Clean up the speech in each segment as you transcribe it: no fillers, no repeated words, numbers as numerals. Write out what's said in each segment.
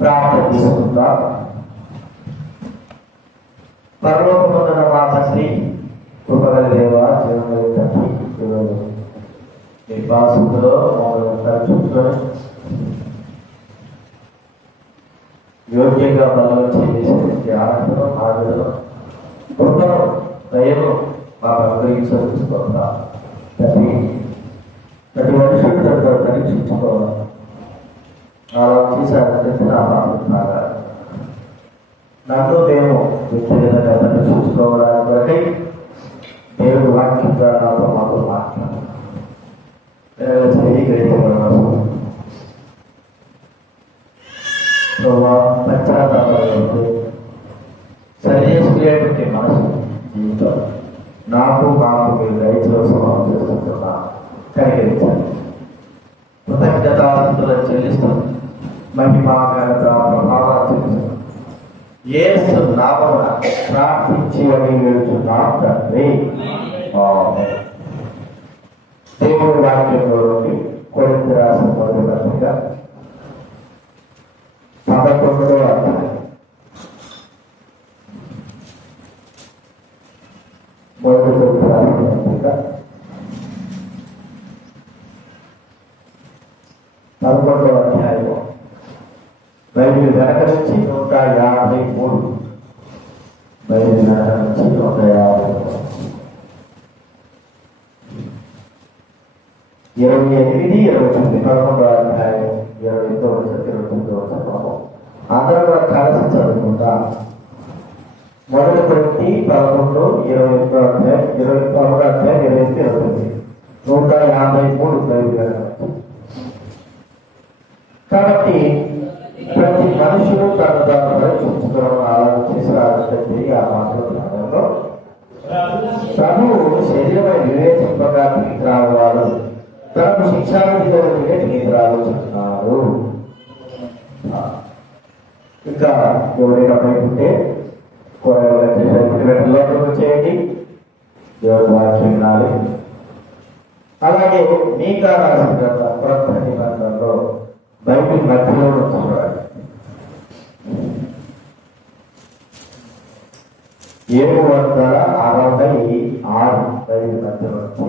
ప్రార్థన చేసుకుందాం. పరలోకమందున మా తండ్రి, కృపగల దేవ, జీవనగల తండ్రి, మీ పాసులో మమ్మల్ని చూసుకొని యోగ్యంగా బలం చేసే ఆనందం, ఆదరణ, కృపను, దయను మాకు అనుగ్రహించుకుంటా తండ్రి. ప్రతి మనుషులు తనతో పరీక్షించుకోవాలి. అలా చేశారంటే నన్ను మేము వ్యక్తిగతంగా పరీక్షించుకోవడానికి బట్టి దేవుడు వాక్యం ద్వారా నాతో మాకు మాట్లాడాలి. పశ్చాత్తాపంతో సరి చేసుకునేటువంటి మనసు జీవితం నాకు మీరు రైతుల స్వభావం చేసుకుంటున్నా కనికరించాలి. కృతజ్ఞతాస్తులను చెల్లిస్తాను. మహిమ ఘనత ప్రభావాలు చెల్లిస్తాను. యేసు నామమున ప్రార్థించి వేడుచున్నాం తండ్రి. దేవుడి వాక్యంలోకి కొరింథీ రాసిన మొదటి పత్రిక 11వ అధ్యాయం మొదటి పత్రిక 11వ అధ్యాయం బైబిల్ వెనక నుంచి 153 బైబిల్ వెనక నుంచి 153 28, 29 11వ అధ్యాయం 28 అందరూ కూడా కలిసి చదువుకుంటా. మొదటి కొరింథీ 11, 21వ అధ్యాయం 28, 29 153 బైబిల్. కాబట్టి ప్రతి మనుషులు తన తాను పరీక్షించుకోవడం ఆలోచించి ఆ మాటలో ప్రభువు శరీరమై వివేచింపగా తిరిగి రావాడు, తనకు శిక్షావిధిగా తిరిగి రావాల్చున్నారు. ఇంకా ఎవరైనా పైకుంటే లోపల చేయండి, దేవుడు వాక్యం వినాలి. అలాగే మీకా రాసిన కొత్త నిబంధనలో బైబిల్ మధ్యలో చూడాలి. 766 బైబిల్ మధ్యలో నుంచి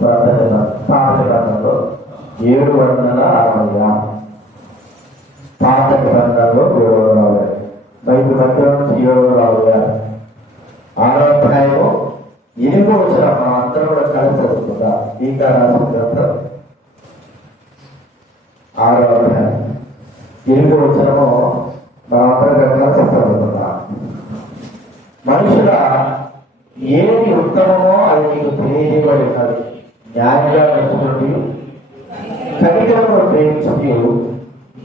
పాత గ్రంథంలో 766 పాత గ్రంథంలో 760 బైబిల్ మధ్యలో నుంచి 760 6వ అధ్యాయము 8వ వచనం మనం అందరం కూడా కలిసి చదువుకుందా. మీకా రాసిన గ్రంథం 6వ అధ్యాయం 8వ వచనము మనం అందరం కలిసి చదువుకుందా. మనుషుల ఏది ఉత్తమమో అది నీకు తెలియజేయబడి ఉన్నది. న్యాయంగా నడుచుకుంటూ కనికరమును ప్రేమించుటయు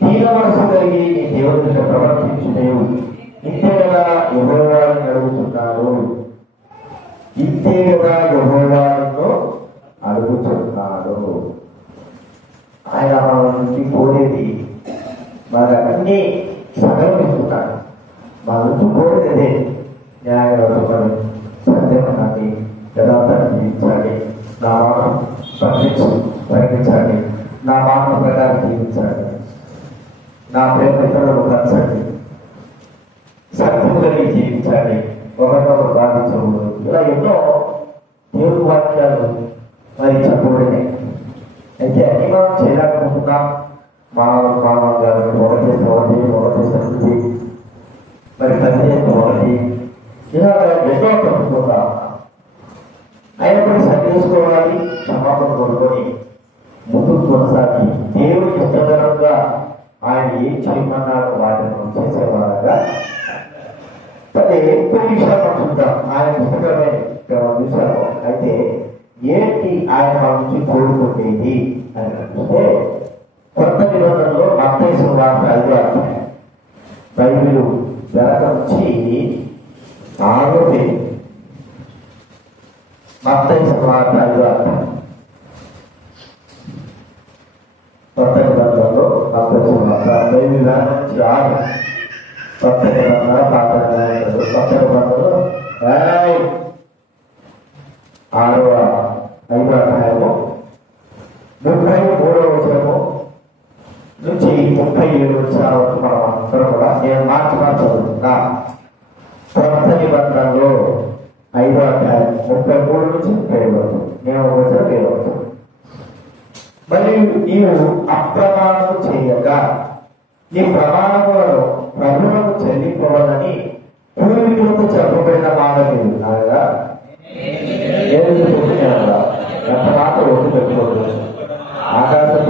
దీన మనసు కలిగి నీ దేవుడితో ప్రవర్తించుటయు ఇంతే కదా యెహోవాను అడుగుతున్నాడు. ఇంతే కదా యెహోవాను అడుగుతున్నాడు. ఆయన మన నుంచి కోరేది మన అన్ని సగలిస్తున్నాడు. మన నుంచి కోరేది అదే, న్యాయంగా నడుచుకొని సత్యమన్నాన్ని యథార్థాన్ని జీవించాలి, నా మాట పరిగణించాలి, నా మాట ప్రకారం జీవించాలి, నా ప్రేమ ఇతరులను పంచండి, సత్యం కలిగి జీవించాలి, ఒకరినొకరు బాధించకూడదు. ఇలా ఎన్నో దేవుడి వాక్యాలు మరి చెప్పబడినాయి. అయితే అన్ని మనం చేయలేకపోతున్నాం. మానవ గారు ఒకటి చేస్తే మరి పని చేస్తే ఒకటి, ఇలా ఎన్నో తప్పుకుంటా అయినప్పుడు సరి చేసుకోవాలి, క్షమాపణ కోరుకొని ముందుకు కొనసాగి దేవుడికి ఇష్టకరంగా ఆయన ఏం చేయమన్నాడు వాటిని చేసేవారుగా కొన్ని విషయాలు మనం చూద్దాం. ఆయన పుస్తకమే చూసాము. అయితే ఏంటి ఆయన మన నుంచి కోరుకునేది అని అంటే కొత్త నిబంధనలో మత్తయి సువార్త 5వ అధ్యాయం బైబిల్ వెనక నుంచి 6వ పేజీ మత్తయి సువార్త 5వ అధ్యాయం కొత్త నిబంధనలో మత్తయి సువార్త బైబిల్ వెనక నుంచి 6 కొత్త నిబంధన పాత నిబంధనలు కొత్త నిబంధనలు 6వ 5వ అధ్యాయము 33వ వచనము నుంచి 37 వచనాల వరకు మనం అందరం కూడా నేను మార్చి చదువుతున్నా. కొత్త నిబంధనలో 5వ అధ్యాయం 33 నుంచి 37 వరకు నేను ఒక వచనం వేయవచ్చు. మరియు నీవు అప్రమాణము చేయక నీ ప్రమాణములను ప్రభువులకు చెల్లింపవాలని పూర్వీకులకు చెప్పబడిన మాట లేదు అనగా ఎంత మాట ఒట్టు పెట్టుకోవద్దు. ఆకాశం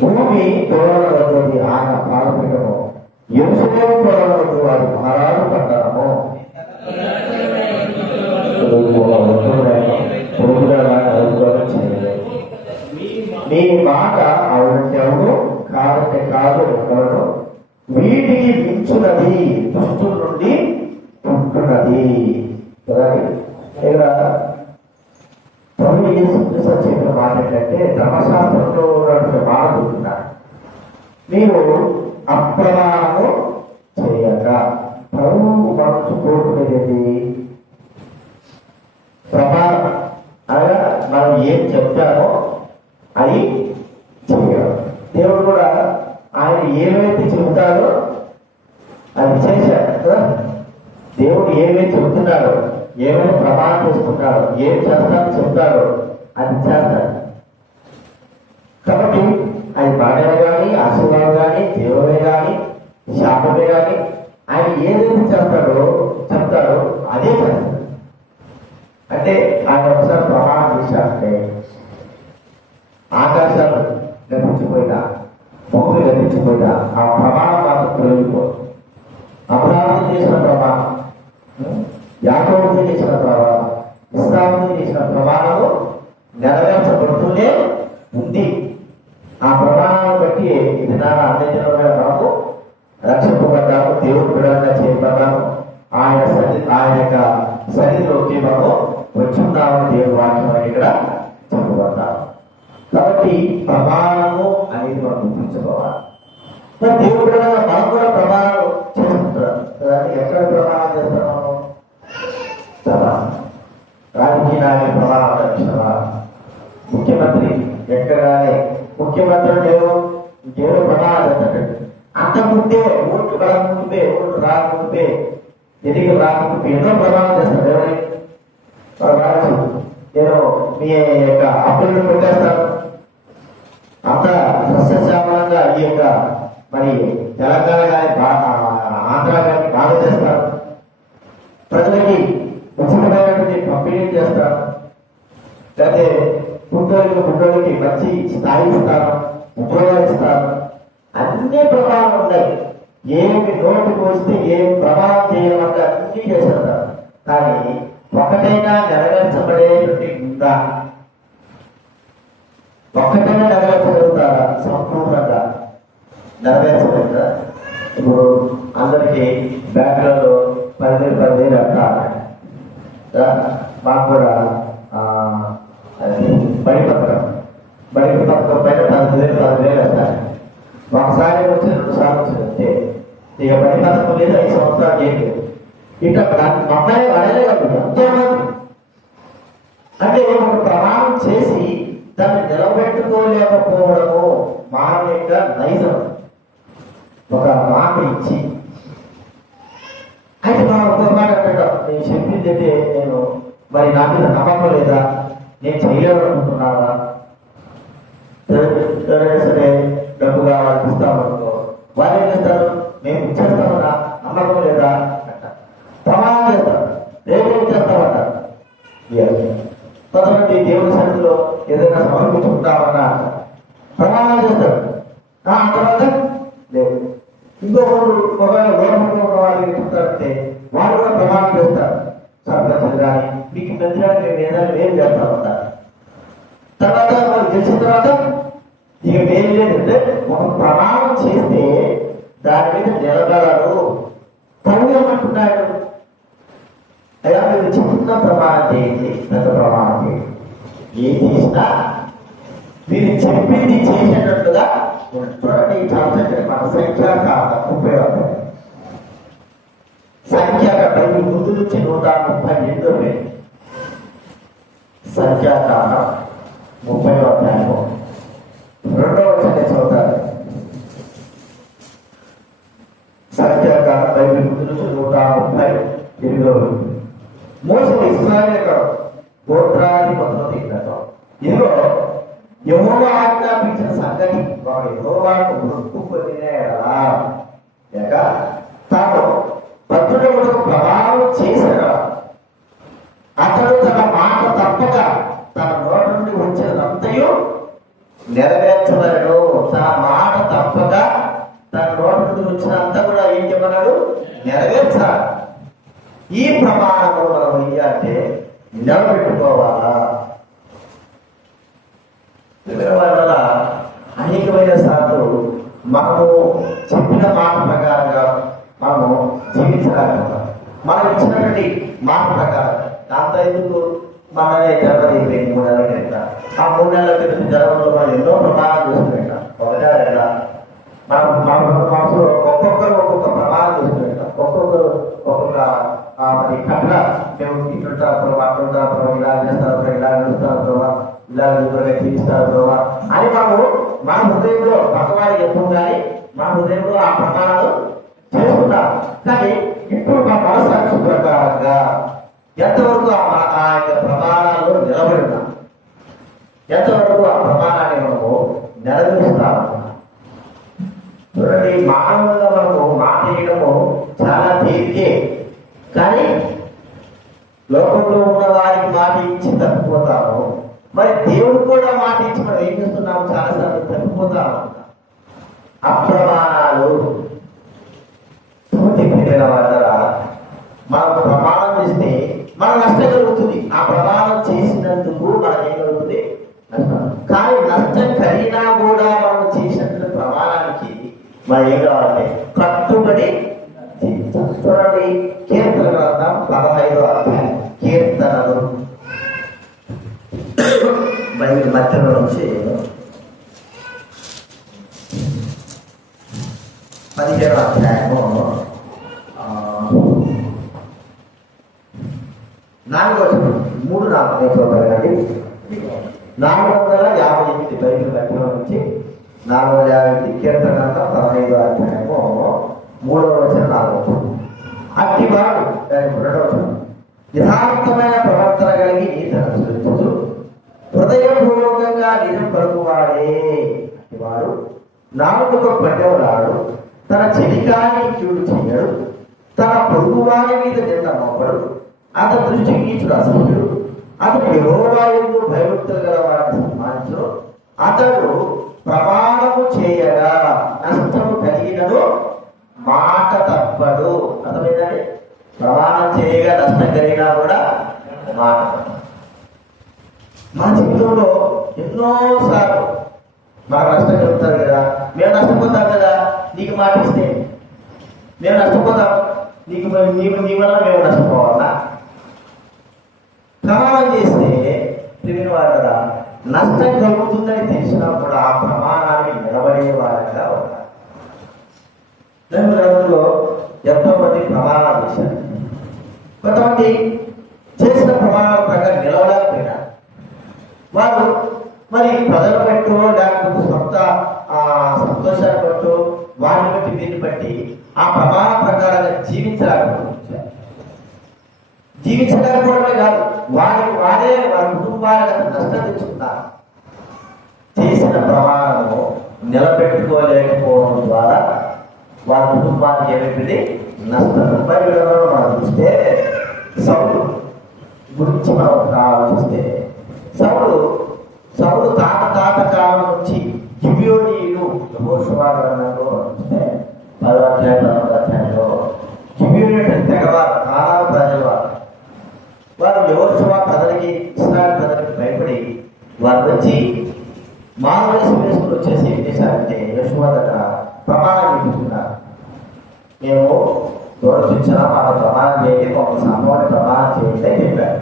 భూమి తోడల వద్దది ఆయన పాల్పడము ఎరుసలేము తోడల వద్ద వారి భారాలు పడ్డాము. నీ మాట అవును కాబట్టి కాదు ఎవరు వీటికి మించున్నది దుష్టుల నుండి పుట్టున్నది. ప్రభు యేసుక్రీస్తు చెప్పిన మాట ఏంటంటే ధర్మశాస్త్రంలో ఉన్నటువంటి మాట చెప్తున్నారు. మీరు అప్రమాణము చేయక ప్రభువు మనసు కోరుకునేది ప్రమాణం అనగా మనం ఏం చెప్తామో అది చేయాలి. దేవుడు కూడా ఆయన ఏవైతే చెబుతాడో అది చేశాడు కదా. దేవుడు ఏమైతే చెబుతున్నాడో ఏమైనా ప్రమాణం చేసుకుంటాడో ఏం చేస్తాడో చెప్తాడో అది చేస్తాడు. కాబట్టి అది బాధమే కానీ ఆశీర్వాదం కానీ దేవుడే కానీ శాపమే కానీ ఆయన ఏదైతే చేస్తాడో చెప్తాడో అదే చేస్తాడు. అంటే ఆయన ఒకసారి ప్రమాణం చేశాడంటే ఆకాశాలు గతించిపోయినా భూమి గతించిపోయినా ఆ ప్రమాణం మాత్రం తొలగిపోదు. అబ్రాహాము చేసిన ప్రమాణం, యాకోబు చేసిన ప్రమాణం, ఇస్రాయేలు చేసిన ప్రమాణము నెరవేర్చబడుతూనే ఉంది. ఆ ప్రమాణాలను బట్టి ఇది అన్ని దినమైన మనము రక్షింపబడ్డాము, దేవుడు బిడ్డగా చేయబడ్డాము, ఆయన యొక్క సన్నిధిలోకి మనము వచ్చున్నామని దేవుడు వాక్యం అని ఇక్కడ చెప్పబడ్డాము. కాబట్టి ప్రమాణము అనేది మనం గుర్తించుకోవాలి. మరి దేవుడు మనం కూడా ప్రమాణం చేసుకుంటాం. ఎక్కడ ప్రమాణం చేస్తాము? రాజకీయ నాయకుల ప్రమాణం రక్షణ, ముఖ్యమంత్రి ఎక్కడగానే ముఖ్యమంత్రి దేవుడు ప్రమాణం చేస్తాడు. అంతకుముందే ఓట్లు రాకముందే ఓట్లు రాకముందే ఎన్నికలు రాకముందే ఎన్నో ప్రమాణం చేస్తాడు. ఎవరైనా నేను మీ యొక్క అప్పులను పెట్టేస్తాను, అంత సస్యశ్యామలంగా ఈ యొక్క మరి తెలంగాణ కానీ ఆంధ్ర కానీ బాగా చేస్తారు, ప్రజలకి ఉచితమైనటువంటి పంపిణీ చేస్తారు, లేకపోతే గుడ్డలకి మంచి స్థాయి ఇస్తాను, ఉద్యోగాలు ఇస్తాను, అన్ని ప్రమాణాలు ఉన్నాయి. ఏమి నోటుకు వస్తే ఏం ప్రమాణం చేయమంటే అన్ని చేసేస్తారు. కానీ ఒకటైనా నెరవేర్చబడేటువంటి ఉందా? ఒక్కటైనా నెరవేర్చగలుగుతారా? సంపూర్ణంగా నెరవేర్చగలుగుతా? ఇప్పుడు అందరికీ బ్యాంకులలో 10,000 అంటారు. మాకు కూడా బడి పథకం పైన 10,000 వేస్తారు. ఒకసారి వచ్చి 2 సార్లు వచ్చిందంటే ఇక బడి పథకం మీద 5 సంవత్సరాలు చేయలేదు. ఇక మమ్మల్ని అడలే కాదు ఎంతోమంది అంటే ఒక ప్రమాణం చేసి దాన్ని నిలబెట్టుకోలేకపోవడము మానవ యొక్క నైజం. ఒక మాట ఇచ్చి అయితే మనం ఒక మాట అంటాం, నేను చెప్పింది అయితే నేను మరి నా మీద నమ్మకం లేదా, నేను చేయలేదనుకుంటున్నావా, సరే డబ్బు కావాలి ఇస్తామనుకో, వాళ్ళు ఏం చేస్తారు, మేము ఇచ్చేస్తామన్నా నమ్మకం లేదా అంట, ప్రమాణం చేస్తారు, రేపు చేస్తామంటారు. కొంతమంది దేవుడి సన్నిధిలో ఏదైనా సమర్పించుకుంటామన్నా ప్రమాణం చేస్తారు. తర్వాత లేదు. ఇంకొకరు ఒకవేళ లోపంలో ఉన్న వాళ్ళు చెప్తారంటే వాళ్ళు కూడా ప్రమాణం చేస్తారు. సర్పంచులు కానీ మీకు మందిరానికి మేము ఏదైనా వేలు చేస్తా ఉంటారు. తర్వాత వాళ్ళు తెలిసిన తర్వాత ఇక వేలు లేదంటే ఒక ప్రమాణం చేస్తే దాని మీద నిలబడరు. పనులు ఏమంటున్నాడు? అయ్యా మీరు చిన్న ప్రమాణం చేయండి, పెద్ద ప్రమాణం చేయండి, ఏం చేసినా మీరు చెప్పింది చేసేటట్టుగా చూడండి. చాలా మన సంఖ్యాకాలం ఉపయోగపడే బైబిల్ ముందు నుంచి 132 సంఖ్యాకాలం 30వ అధ్యాయం 2వ వచనం చదువుతారు. సంఖ్యాకాలం బైబిల్ ముందు నుంచి 138 మోసే ఇశ్రాయేలు గోత్రాధిపతులు గ్రంథం. ఇదిగో యెహోవా ఆజ్ఞాపించిన సంగతి వాడు యెహోవాకు మొక్కు పొందినేలా లేక తాను భద్రుడకు ప్రమాణం చేసిన అతడు తన మాట తప్పక తన నోట నుండి వచ్చినంతయు నెరవేర్చబడను. తన మాట తప్పక తన నోట నుండి వచ్చినంత కూడా ఏం చెప్పన్నాడు? నెరవేర్చాలి. ఈ ప్రమాణము మనం వెయ్యాలంటే నిలబెట్టుకోవాలా? వల్ల అనేకమైన సార్లు మనము చెప్పిన మాట ప్రకారంగా మనము జీవించలేకపోతాం. మనం ఇచ్చినటువంటి మాట ప్రకారం దాంతో ఎందుకు మనమే జనవరి 3 నెలల కింద ఆ 3 నెలల కింద జనవరిలో మనం ఎన్నో ప్రమాణాలు చూసుకుంటాం. ఒకటా మనం మనసులో ఒక్కొక్కరు ఒక్కొక్క ప్రమాణం చూసుకుంటాం. ఒక్కొక్కరు ఒక్కొక్క మరి కట్ట మేము ఇట్లుంటారు, అట్లుంటారు, ఇలా చేస్తారు, ఇలా నడుస్తారు ప్రభావ, ఇలా జీవిస్తారు ప్రభావ అని మనము మన హృదయంలో పక్కవారికి చెప్పు కానీ మన హృదయంలో ఆ ప్రమాణాలు చేసుకుంటాం. కానీ ఇప్పుడు మన మనసాక్షి ప్రకారంగా ఎంతవరకు ఆ యొక్క ప్రమాణాల్లో నిలబడి ఉన్నాం, ఎంతవరకు ఆ ప్రమాణాన్ని మనము నెరవేరుస్తాము. చూడండి, మానవులుగా మనము మాట వేయడము చాలా తేలికే. కానీ లోకంలో ఉన్న వారికి మాట ఇచ్చి తప్పిపోతాము. మరి దేవుడు కూడా మాట ఇచ్చి మనం ఏం చేస్తున్నాము? చాలాసార్లు తప్పిపోతాము. అప్రమాణాలు పిల్లల వల్ల మనం ప్రమాణం చేస్తే మన నష్టం కలుగుతుంది. ఆ ప్రమాణం చేసినందుకు మనకి ఏం కలుగుతుంది? నష్టం. కానీ నష్టం కలిగినా కూడా మనం చేసినటువంటి ప్రమాణానికి మనం ఏం కావాలంటే కట్టుబడి చూడండి. కీర్తన గ్రంథం 15వ అధ్యాయం కీర్తనలు బైబిల్ మధ్యలో నుంచి 15వ అధ్యాయము 4వ వచనం 3-4 458 బైబిల్ మధ్యలో నుంచి 458 కీర్తన గ్రంథం 15వ అధ్యాయము 3వ వచనం 4వ వచనం. అట్టివాడు 2వ వచనం యథార్థమైన ప్రవర్తన కలిగి నీతిని అనుసరించు హృదయపూర్వకంగా నిజం పలుకువాడే. అట్టివాడు నాలుగుతో పడ్డవరాడు, తన చెలికాని కీడు చేయడు, తన పొరుగువారి మీద నింద మోపడు, అతని దృష్టికి నీచుడు అసహ్యుడు, అతడు యెహోవా యందు భయభక్తులు గల వారిని సన్మానించు, అతడు ప్రమాణము చేయగా నష్టము కలిగినను మాట తప్పడు. అర్థమైందండి? ప్రమాణం చేయగా నష్టం కలిగినా కూడా మాట. మన జీవితంలో ఎన్నోసార్లు మనకు నష్టం చెబుతారు కదా, మేము నష్టపోతాం కదా, నీకు మాట ఇస్తే మేము నష్టపోతాం, నీ వల్ల మేము నష్టపోవాలా? ప్రమాణం చేస్తే ప్రిమిన వారు నష్టం కలుగుతుందని తెలిసినా కూడా ఆ ప్రమాణాన్ని నిలబడే వారంగా ఉంటారు. గ్రంథంలో ఎంతో మంది ప్రమాణాలు చేశారు. కొంతమంది చేసిన ప్రమాణాల ప్రకారం నిలవలేకపోయినారు. వారు మరి ప్రజలు బట్టు లేకపోతే సొంత సంతోషాన్ని బట్టు వారిని బట్టి వీరిని బట్టి ఆ ప్రమాణ ప్రకారంగా జీవించలేకపోవడమే కాదు, వారి కుటుంబాలకు నష్టం తెచ్చుకున్నారు. చేసిన ప్రమాణము నిలబెట్టుకోలేకపోవడం ద్వారా వారి కుటుంబానికి ఏమైపోయింది? నష్టం. బైబిల్లో మనం చూస్తే సౌలు గురించి మనం ఆలోచిస్తే సౌలు తాత కాలం నుంచి గిబియోనీయులు యెహోషువ గ్రంథంలో చూస్తే 10వ అధ్యాయంలో గిబియోనీయులు తెగవారు, కానాను ప్రజల వారు. వారు వచ్చి మారువేషం వేసుకుని వచ్చేసి ఏం చేశారంటే యశోద దగ్గర ప్రమాణం చేయించుకున్నారు. మేము దూరం చూసినా మాకు ప్రమాణం చేయండి, ఒక సంభవాన్ని ప్రమాణం చేయండి అని చెప్పారు.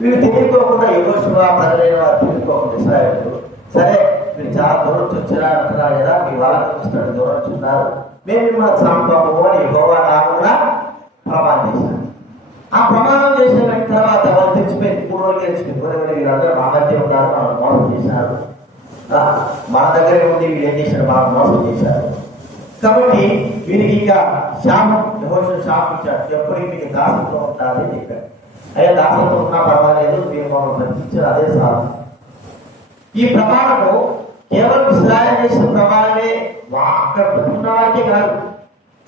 వీళ్ళు తెలియకోకుండా యెహోషువ ప్రజలైన వారు తెలియకోకుండా ఇశ్రాయేలు సరే మీరు చాలా దూరం చూసినా అంటున్నారు కదా, మీ వాళ్ళని చూస్తున్నాడు దూరం చూస్తున్నారు, మేము మిమ్మల్ని చంపము అని యెహోవా నామమున ప్రమాణం చేశారు. ఆ ప్రమాణం చేసిన తర్వాత వాళ్ళు తెచ్చిపోయింది, 3 రోజులు తెచ్చిపోయింది. వీళ్ళందరూ మా మధ్య ఉన్నారు, మనం మోసం చేశారు, మన దగ్గరే ఉంది, వీళ్ళు ఏం చేశారు, మనం మోసం చేశారు. కాబట్టి వీరికి ఇంకా శాపం, యెహోషువ శాపం ఇచ్చాడు, ఎప్పటికీ మీకు దాసత్వం ఉండాలి అని చెప్పాడు. అయ్యా దాసత్వం ఉన్నా పర్వాలేదు, మీరు మమ్మల్ని ప్రశ్నించారు, అదే సార్. ఈ ప్రమాణము కేవలం ఇశ్రాయేలు చేసిన ప్రమాణమే అక్కడ ఉన్న వారికే కాదు,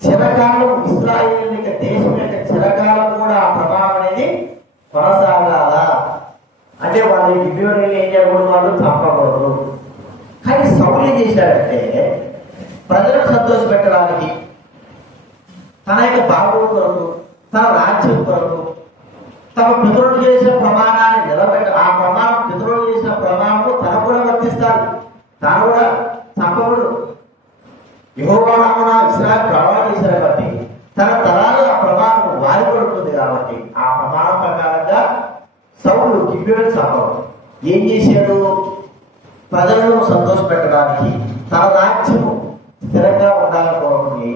చిరకాలం ఇశ్రాయేలు యొక్క దేశం యొక్క చిరకాలం కూడా ఆ ప్రమాణం అనేది కొనసాగాల. అంటే వాళ్ళు గిబియోని ఏం చేయకూడదు, వాళ్ళు చంపకూడదు. కానీ సౌలు ఏం చేశాడంటే ప్రజలకు సంతోషపెట్టడానికి, తన యొక్క బాబు కొరకు, తన రాజ్యం కొరకు, తమ పితరులు చేసిన ప్రమాణాన్ని ఆ ప్రమాణం పితరులు చేసిన ప్రమాణము తనకు కూడా వర్తిస్తారు, తాను కూడా చంపకూడదు. యెహోవా నామమున ఇశ్రాయేలు ప్రమాణం చేశారు కాబట్టి తన తరాలు ఆ ప్రమాణం వారి పడుతుంది కాబట్టి ఆ ప్రమాణం ప్రకారంగా సౌలు గిబియోని చంపడు. ఏం చేశాడు? ప్రజలను సంతోషపెట్టడానికి, తన రాజ్యము స్థిరంగా ఉండాలనుకోవడానికి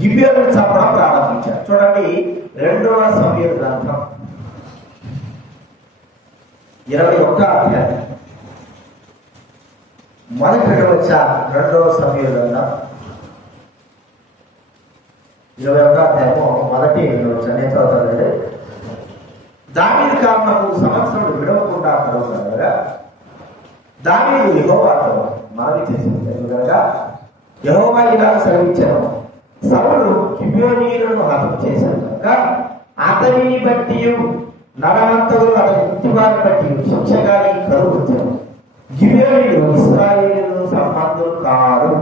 గిబియోని చంపడం ప్రారంభించారు. చూడండి 2వ సమూయేలు గ్రంథం 21వ అధ్యాయం మొదటి వచ్చా. 2వ సమూయేలు గ్రంథం 21వ అధ్యాయము మొదటి వచ్చా. నేను చదువుతానండి. దావీదు కాలంలో సంవత్సరాలు విడవకుండా చదువుతారుగా దావీదు యెహోవాతో మనవి చేసింది. ఎందుకనగా యెహోవా ఇలా సెలవిచ్చాను, సౌలు గిబియోనీయులను హతం చేశాను కనుక అతనిని బట్టి నరమంతలు అతని ఇంటి వారిని బట్టి శిక్షగా ఈ కరువు వచ్చాను. గిబియోనీయులు ఇశ్రాయేలీయులు సంబంధులు కారు,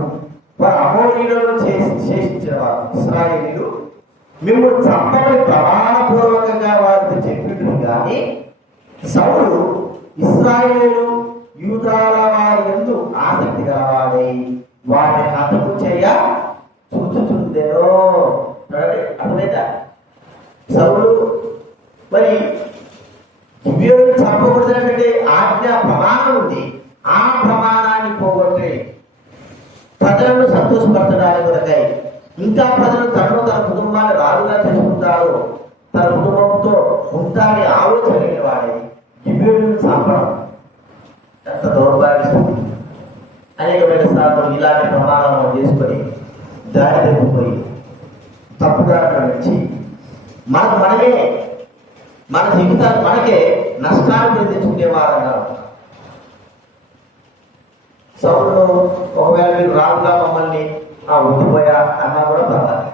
వారు అమోరీయులను శేషించిన వారు. ఇశ్రాయేలీయులు మిమ్మల్ని చంపని ప్రమాణపూర్వకంగా వారితో చెప్పిండ్రు కానీ సౌలు ఇశ్రాయేలు యూదాల వారి యందు ఆసక్తి గలవాడై వారిని హతము చేయ చూచుచుండెను. అర్థమైందా? సౌలు మరి గిబియోను చంపకూడదంటే ఆజ్ఞ ప్రమాణం ఉంది, ఆ ప్రమాణాన్ని పోగొట్టి ప్రజలను సంతోషపరచడానికి కొరకై ఇంకా ప్రజలు తనను తన కుటుంబాన్ని రాజుగా చేసుకుంటారు, తన కుటుంబంతో ఉంటాడని ఆలోచన వాడి గిబియోను చంపడం ఎంత దౌర్భాగ్యం. అనేకమైన సార్లు ఇలాంటి ప్రమాణాలను చేసుకొని దారి తప్పిపోయి తప్పుగా నుంచి మనమే మన జీవితాన్ని మనకే నష్టాన్ని తెచ్చుకునేవారన్నారు. సౌలు ఒకవేళ మీరు రాజుగా మమ్మల్ని ఉండిపోయా అన్నా కూడా పర్లేదు.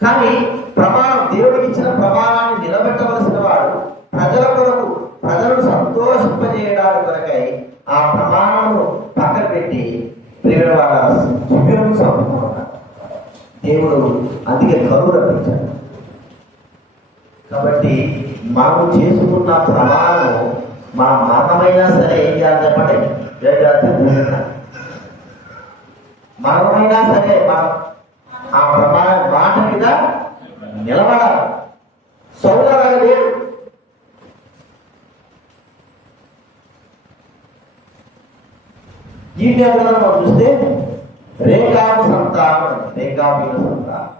కానీ ప్రమాణం, దేవుడికి ఇచ్చిన ప్రమాణాన్ని నిలబెట్టవలసిన వాడు ప్రజల కొరకు, ప్రజలను సంతోషింపజేయడానికి కొరకై ఆ ప్రమాణము పక్కన పెట్టి ప్రియమైన వాళ్ళ గిబియోను చంపుతున్నారు. దేవుడు అందుకే కరువు రప్పించాడు. కాబట్టి మనము చేసుకున్న ప్రమాణము మన మరణమైనా సరే ఏం చేయాలి చెప్పండి, మరణమైనా సరే మనం ఆ ప్రమాణ మాట మీద నిలబడాలి. సౌలలాగా లేదు. ఈ మనం చూస్తే రేఖాబు సంతానం, రేఖాబుల సంతానం.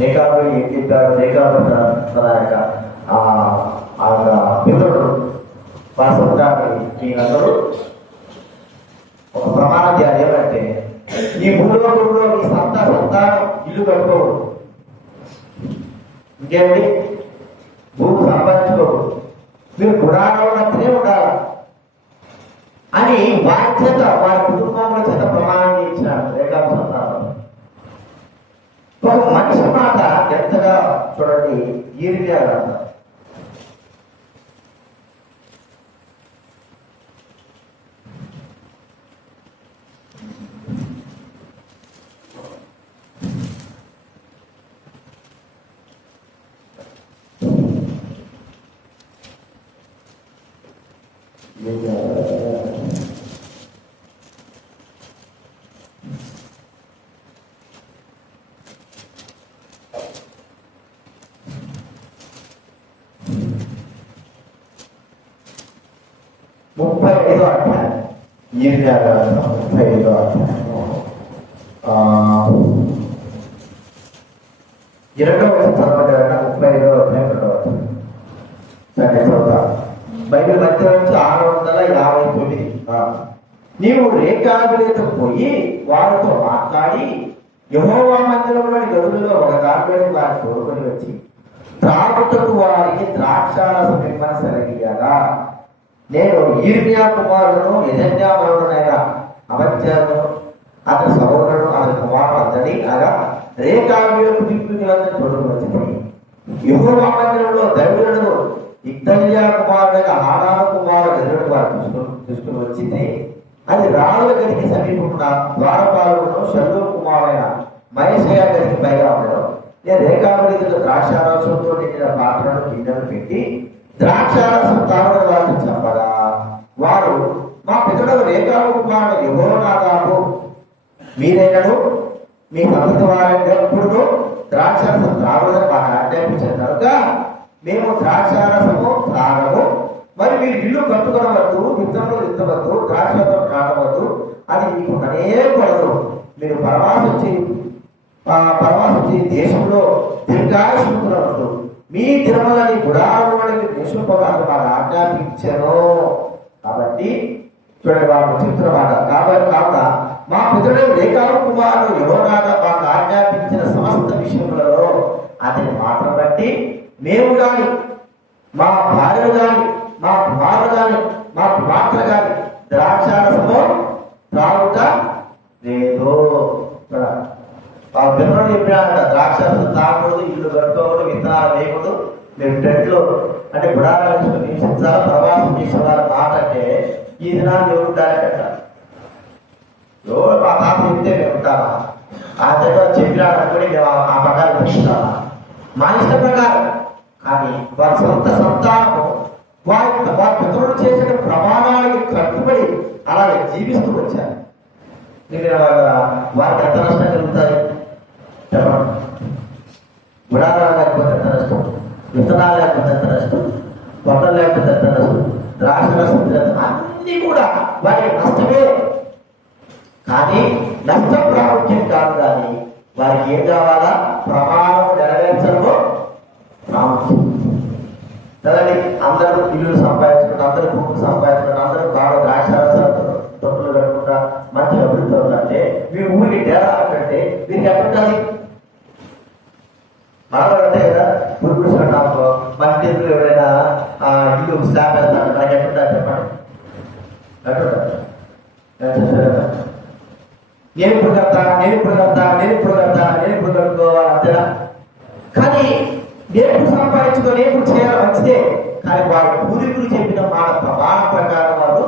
రేఖాబు ఏం చెప్పాడు? రేఖాబు తన యొక్క పితరుడు వారి సంతానాన్ని మీరందరూ ఒక ప్రమాణం చేయాలి. ఏమంటే ఈ భూలోకంలో మీ సంతానం ఇల్లు కట్టుకోకూడదు, ఇంకేమిటి భూమి సంపాదించుకోకూడదు, మీరు గుడారంలో నచ్చినే ఉండాలి అని వారి చేత, వారి కుటుంబముల చేత ప్రమాణం చేయించారు రేఖాబు సంతానం. ఒక మనిషి మాట ఎంతగా చూడండి. ఈర్మియా గ్రంథం 那个 35వ అధ్యాయం, ఇర్మియా గ్రంథం 35వ అధ్యాయం 2వ చదవండి. 35వ అధ్యాయం 2వ వచనం. సరే చదువుతా. బైబిల్ మధ్య నుంచి 659. నీవు రేఖాభిలేతకు పోయి వారితో మాట్లాడి యెహోవా మందిరంలోని గదులలో ఒక దారిలోని వారిని తోడుకొని వచ్చి త్రాగుటకు వారికి ద్రాక్షారసం ఇమ్మని సెలవీయగా, నేను ఇర్మియా కుమారుడును యెజన్యా మనుడైన అమజ్యాను అతని సహోదరుడు అతని కుమారుడు అతని అనగా రేఖాభిలకు దిక్కులందరూ తోడుకొని వచ్చి యెహోవా మందిరంలో దైవులను ఇత్తల్యా కుమారుడైన హానాను కుమారుడు ఎదురు వారు తీసుకుని వచ్చింది. అది రాళ్ళ గదికి సమీపమున ద్వారపాలకును షల్లు కుమారుడైన మహేశయ్య గదికి పైగా ఉండడం. నేను రేఖాభిలో ద్రాక్షారసంతో నిండిన పాత్రను గిన్నెలు పెట్టి ద్రాక్షారసం తాగడం వారిని చెప్పగా, వారు మా పితరుడు రేఖాబు కుమారుడు యెహోనాదాబు మీరైనను మీ సంతతి వారిని ఎప్పుడు ద్రాక్షారసం త్రాగదని మాకు ఆజ్ఞాపించారు కనుక మేము ద్రాక్షారసము త్రాగము. మరి మీరు ఇల్లు కట్టుకోవద్దు, విత్తనములు విత్తవద్దు, ద్రాక్షతో నాటవద్దు, అది మీకు అనేకూడదు. మీరు పరమాసం చేయి దేశంలో దీర్ఘాయుష్మంతులవద్దు. మీ తిరుమలని గుడారములకి నిషుపవారు వారు ఆజ్ఞాపించాను. కాబట్టి చూడండి, వారు చెప్తున్నమాట. కావున మా పితరుడు రేఖాబు కుమారుడు యెహోనాదా మాకు ఆజ్ఞాపించిన సమస్త విషయములలో అతని మాటను బట్టి మేము గాని మా భార్యలు గాని మా కుమారులు గాని మా కుమార్తెలు గాని ద్రాక్షారసము త్రాగుట లేదు. పితరుడు చెప్పినాక ద్రాక్షారసం తాగకూడదు, ఇల్లు కట్టుకోకూడదు, విత్తనాలు వేయకూడదు, మీరు టెంట్లు అంటే గుడారాలు నివసించాలి, ప్రవాసం చేసేవారు మాట అంటే ఈ దినాన్ని ఎవరు ఉంటారని పెట్టాలి. ఎవరు మా తాత చెప్తే మేము ఉంటామా? ఆ చెట్టు చెప్పినాడు అనుకుని మేము ఆ ప్రకారం పెట్టుకుంటామా? మా ఇష్ట ప్రకారం. కానీ వారి సొంత సంతానము వారి పితరుడు చేసిన ప్రమాణాలకి కట్టుబడి అలాగే జీవిస్తూ వచ్చారు. వారికి ఎంత నష్టం కలుగుతాయి చెప్పండి. గుడారాలు లేకపోతే ఎంత నష్టం, విత్తనాలు లేకపోతే ఎంత నష్టం, పొట్టలు లేకపోతే ఎంత నష్టం, ద్రాక్షరసం అన్నీ కూడా వారికి నష్టమే. కానీ నష్టం ప్రాముఖ్యం కాదు. కానీ వారికి ఏం కావాలా? ప్రమాణం నెరవేర్చడము ప్రాముఖ్యం. కదండి, అందరూ ఇల్లు సంపాదించుకుంటారు, అందరూ భూములు సంపాదించుకుంటారు, అందరూ బాగా ద్రాక్షారసాలు తొట్టులు కట్టుకుంటా మంచి అభివృద్ధి అవుతుందంటే మీ ఊరికి డేరా అంటే దీనికి ఎక్కడుండాలి? మనలో అంటే కదా ఊరి కూర్చున్నాము మన ఇంట్లో ఎవరైనా ఇల్లు స్లాబ్ వేస్తాడు, నాకు ఎక్కడుంటా చెప్పండి. ఎక్కడుంటా నేను ఇప్పుడు కట్టుకోవాలి అంతేనా? కానీ నేను సంపాదించుకొని ఎప్పుడు చేయాలి మంచిదే. కానీ వారి పూర్వీకులు చెప్పిన మాట ప్రమాణ ప్రకారం వారు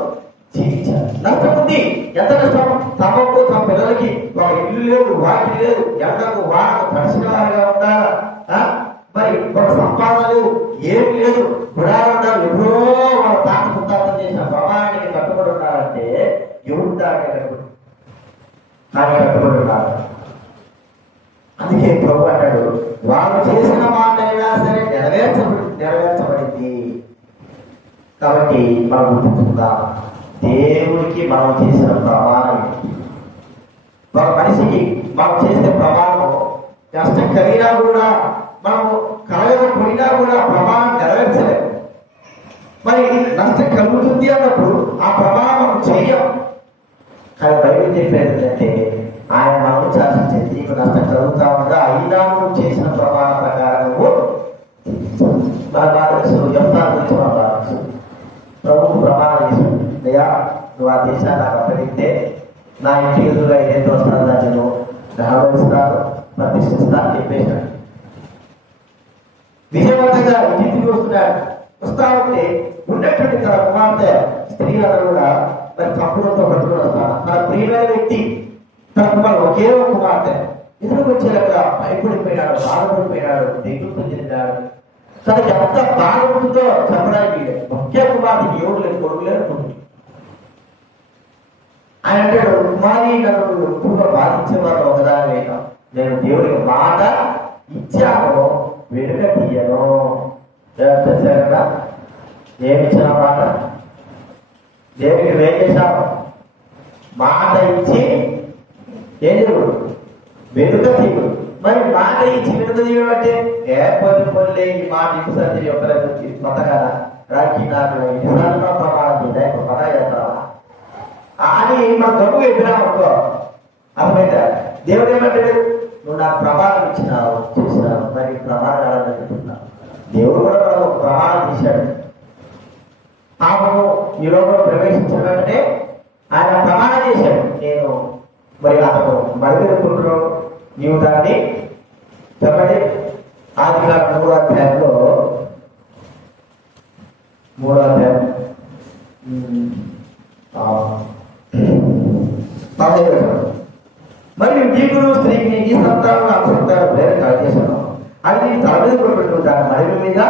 జీవించారు. నష్టం ఉంది. ఎంత నష్టం? తమకు తమ పిల్లలకి ఒక ఇల్లు లేదు, వాటి లేదు, ఎండకు వాడకు పరిచిన వారిగా ఉండాలా, మరి ఒక సంపాదన లేదు, ఏమి లేదు, గుడాలు ఉండాలి. ఎప్పుడో వాళ్ళ తాత పుట్టార్థం చేసిన ప్రమాణానికి కట్టుబడి ఉండాలంటే ఎవరు దానికి కట్టుబడి ఉండాలి. అందుకే ప్రభు అంటాడు, వారు చేసిన మాట అయినా సరే నెరవేర్చబడింది. కాబట్టి మనం గుర్తుంచుకుందాం, దేవుడికి మనం చేసిన ప్రమాణం, ఒక మనిషికి మనం చేసే ప్రమాణం కష్టం కలిగినా కూడా మనము కలగకపోయినా కూడా ప్రమాణం నెరవేర్చలేము. మరి నష్టం కలుగుతుంది అన్నప్పుడు ఆ ప్రమాణం చెయ్యం. కానీ బైబిల్ చెప్పేది ఏంటంటే ఆయన మనం శాసించేది నీకు నష్టం కలుగుతా ఉండగా అయినా నువ్వు చేసిన ప్రమాణ ప్రకారము చెప్తాను గురించి మాట్లాడచ్చు. ప్రభువు ప్రమాణం చేశాడు, అయ్యా నువ్వు ఆ దేశాన్ని నాకు అప్పగిస్తే నా ఇంటి ఎదురుగా ఏదైతే వస్తాను దాన్ని నేను గౌరవిస్తాను, ప్రతిష్ఠిస్తాను చెప్పేశాడు. విజయవంతంగా ఇంటికి వస్తా ఉంటే ఉన్నటువంటి తన కుమార్తె స్త్రీలందరూ కూడా మరి తప్పులతో పట్టుకుని వస్తాను. తన ప్రియమైన వ్యక్తి తన కుమారు ఒకే ఒక కుమార్తె ఎదురుకు వచ్చేలాగా భయపడిపోయినాడు, బాధపడిపోయినాడు, దిగులు చెందినాడు. తనకి ఎంత బాధ ఉంటుందో చెప్పడానికి ఒకే కుమార్తెకి ఎవరు లేదు, కొడుకు లేదు, ఆయన అంటాడు, కుమారి నన్ను ఎక్కువగా బాధించేవాడు ఒకదాని అయినా నేను దేవుడికి మాట ఇచ్చాను, వెనుక తీయను. చేశారా? ఏమి ఇచ్చిన మాట? దేవుడికి ఏం చేశాను? మాట ఇచ్చి ఏం దేవుడు వెనుక తీయడు. మరి మాట ఇచ్చి వెనుక తీయడం అంటే పొద్దులే ఈ మాట ఇంటిసారి ఒకరైనా కొత్తగా రాకి నాకు ఇన్నిసార్లు ప్రమాదం పద చేస్తావా అని మా గమ్ము చెప్పినాం అనుకో, అర్థమైతే దేవుడు ఏమంటాడు? నువ్వు నాకు ప్రమాణం ఇచ్చినావు, చేసినావు, మరి ప్రమాణం కావాలని చెప్తున్నావు. దేవుడు కూడా మనకు ఒక ప్రమాణం చేశాడు. పాపము ఈ లోకంలో ప్రవేశించిన వెంటనే ఆయన ప్రమాణం చేశాడు, నేను మరి అతను మడిపెట్టుకుంటున్నాడు, నీవు దాన్ని చెప్పండి. ఆదికాండం 3వ అధ్యాయంలో 3వ అధ్యాయం 15వ మరియు నీకును స్త్రీకి ఈ సంతానం ఆ సంతానం వేరే కలగజేశాను, అది నీ తల మీద కొట్టు, దాని మడిమ మీద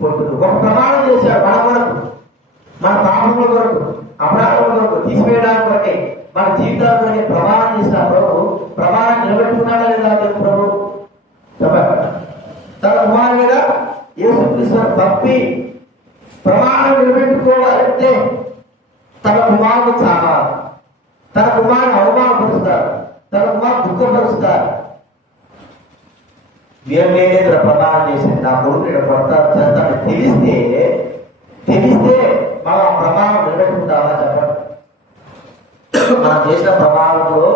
కొట్టుదు. ఒక ప్రమాణం చేశాడు మన కొరకు, మన పాపముల కొరకు, అపరాధముల కొరకు తీసివేయడానికి కొరకే, మన జీవితాలతో ప్రమాణం చేసిన ప్రభు ప్రమాణం నిలబెట్టుకున్నాడా లేదా? ప్రభు చెప్పండి. తన కుమారు మీద యేసుక్రీస్తు పంపి ప్రమాణం నిలబెట్టుకోవాలంటే తన కుమారుడు చావాలి, తన కుమారుని అవమానపరుస్తారు, తన కుమారు దుఃఖపరుస్తారు. వీరనేంద్ర ప్రమాణం చేసింది, నా కొడుకు ఇక్కడ కొడతాడు చేస్తాడు తెలిస్తే మనం ఆ ప్రమాణం నిలబెట్టుకుంటామా? చెప్పండి. మనం చేసిన ప్రమాణంలో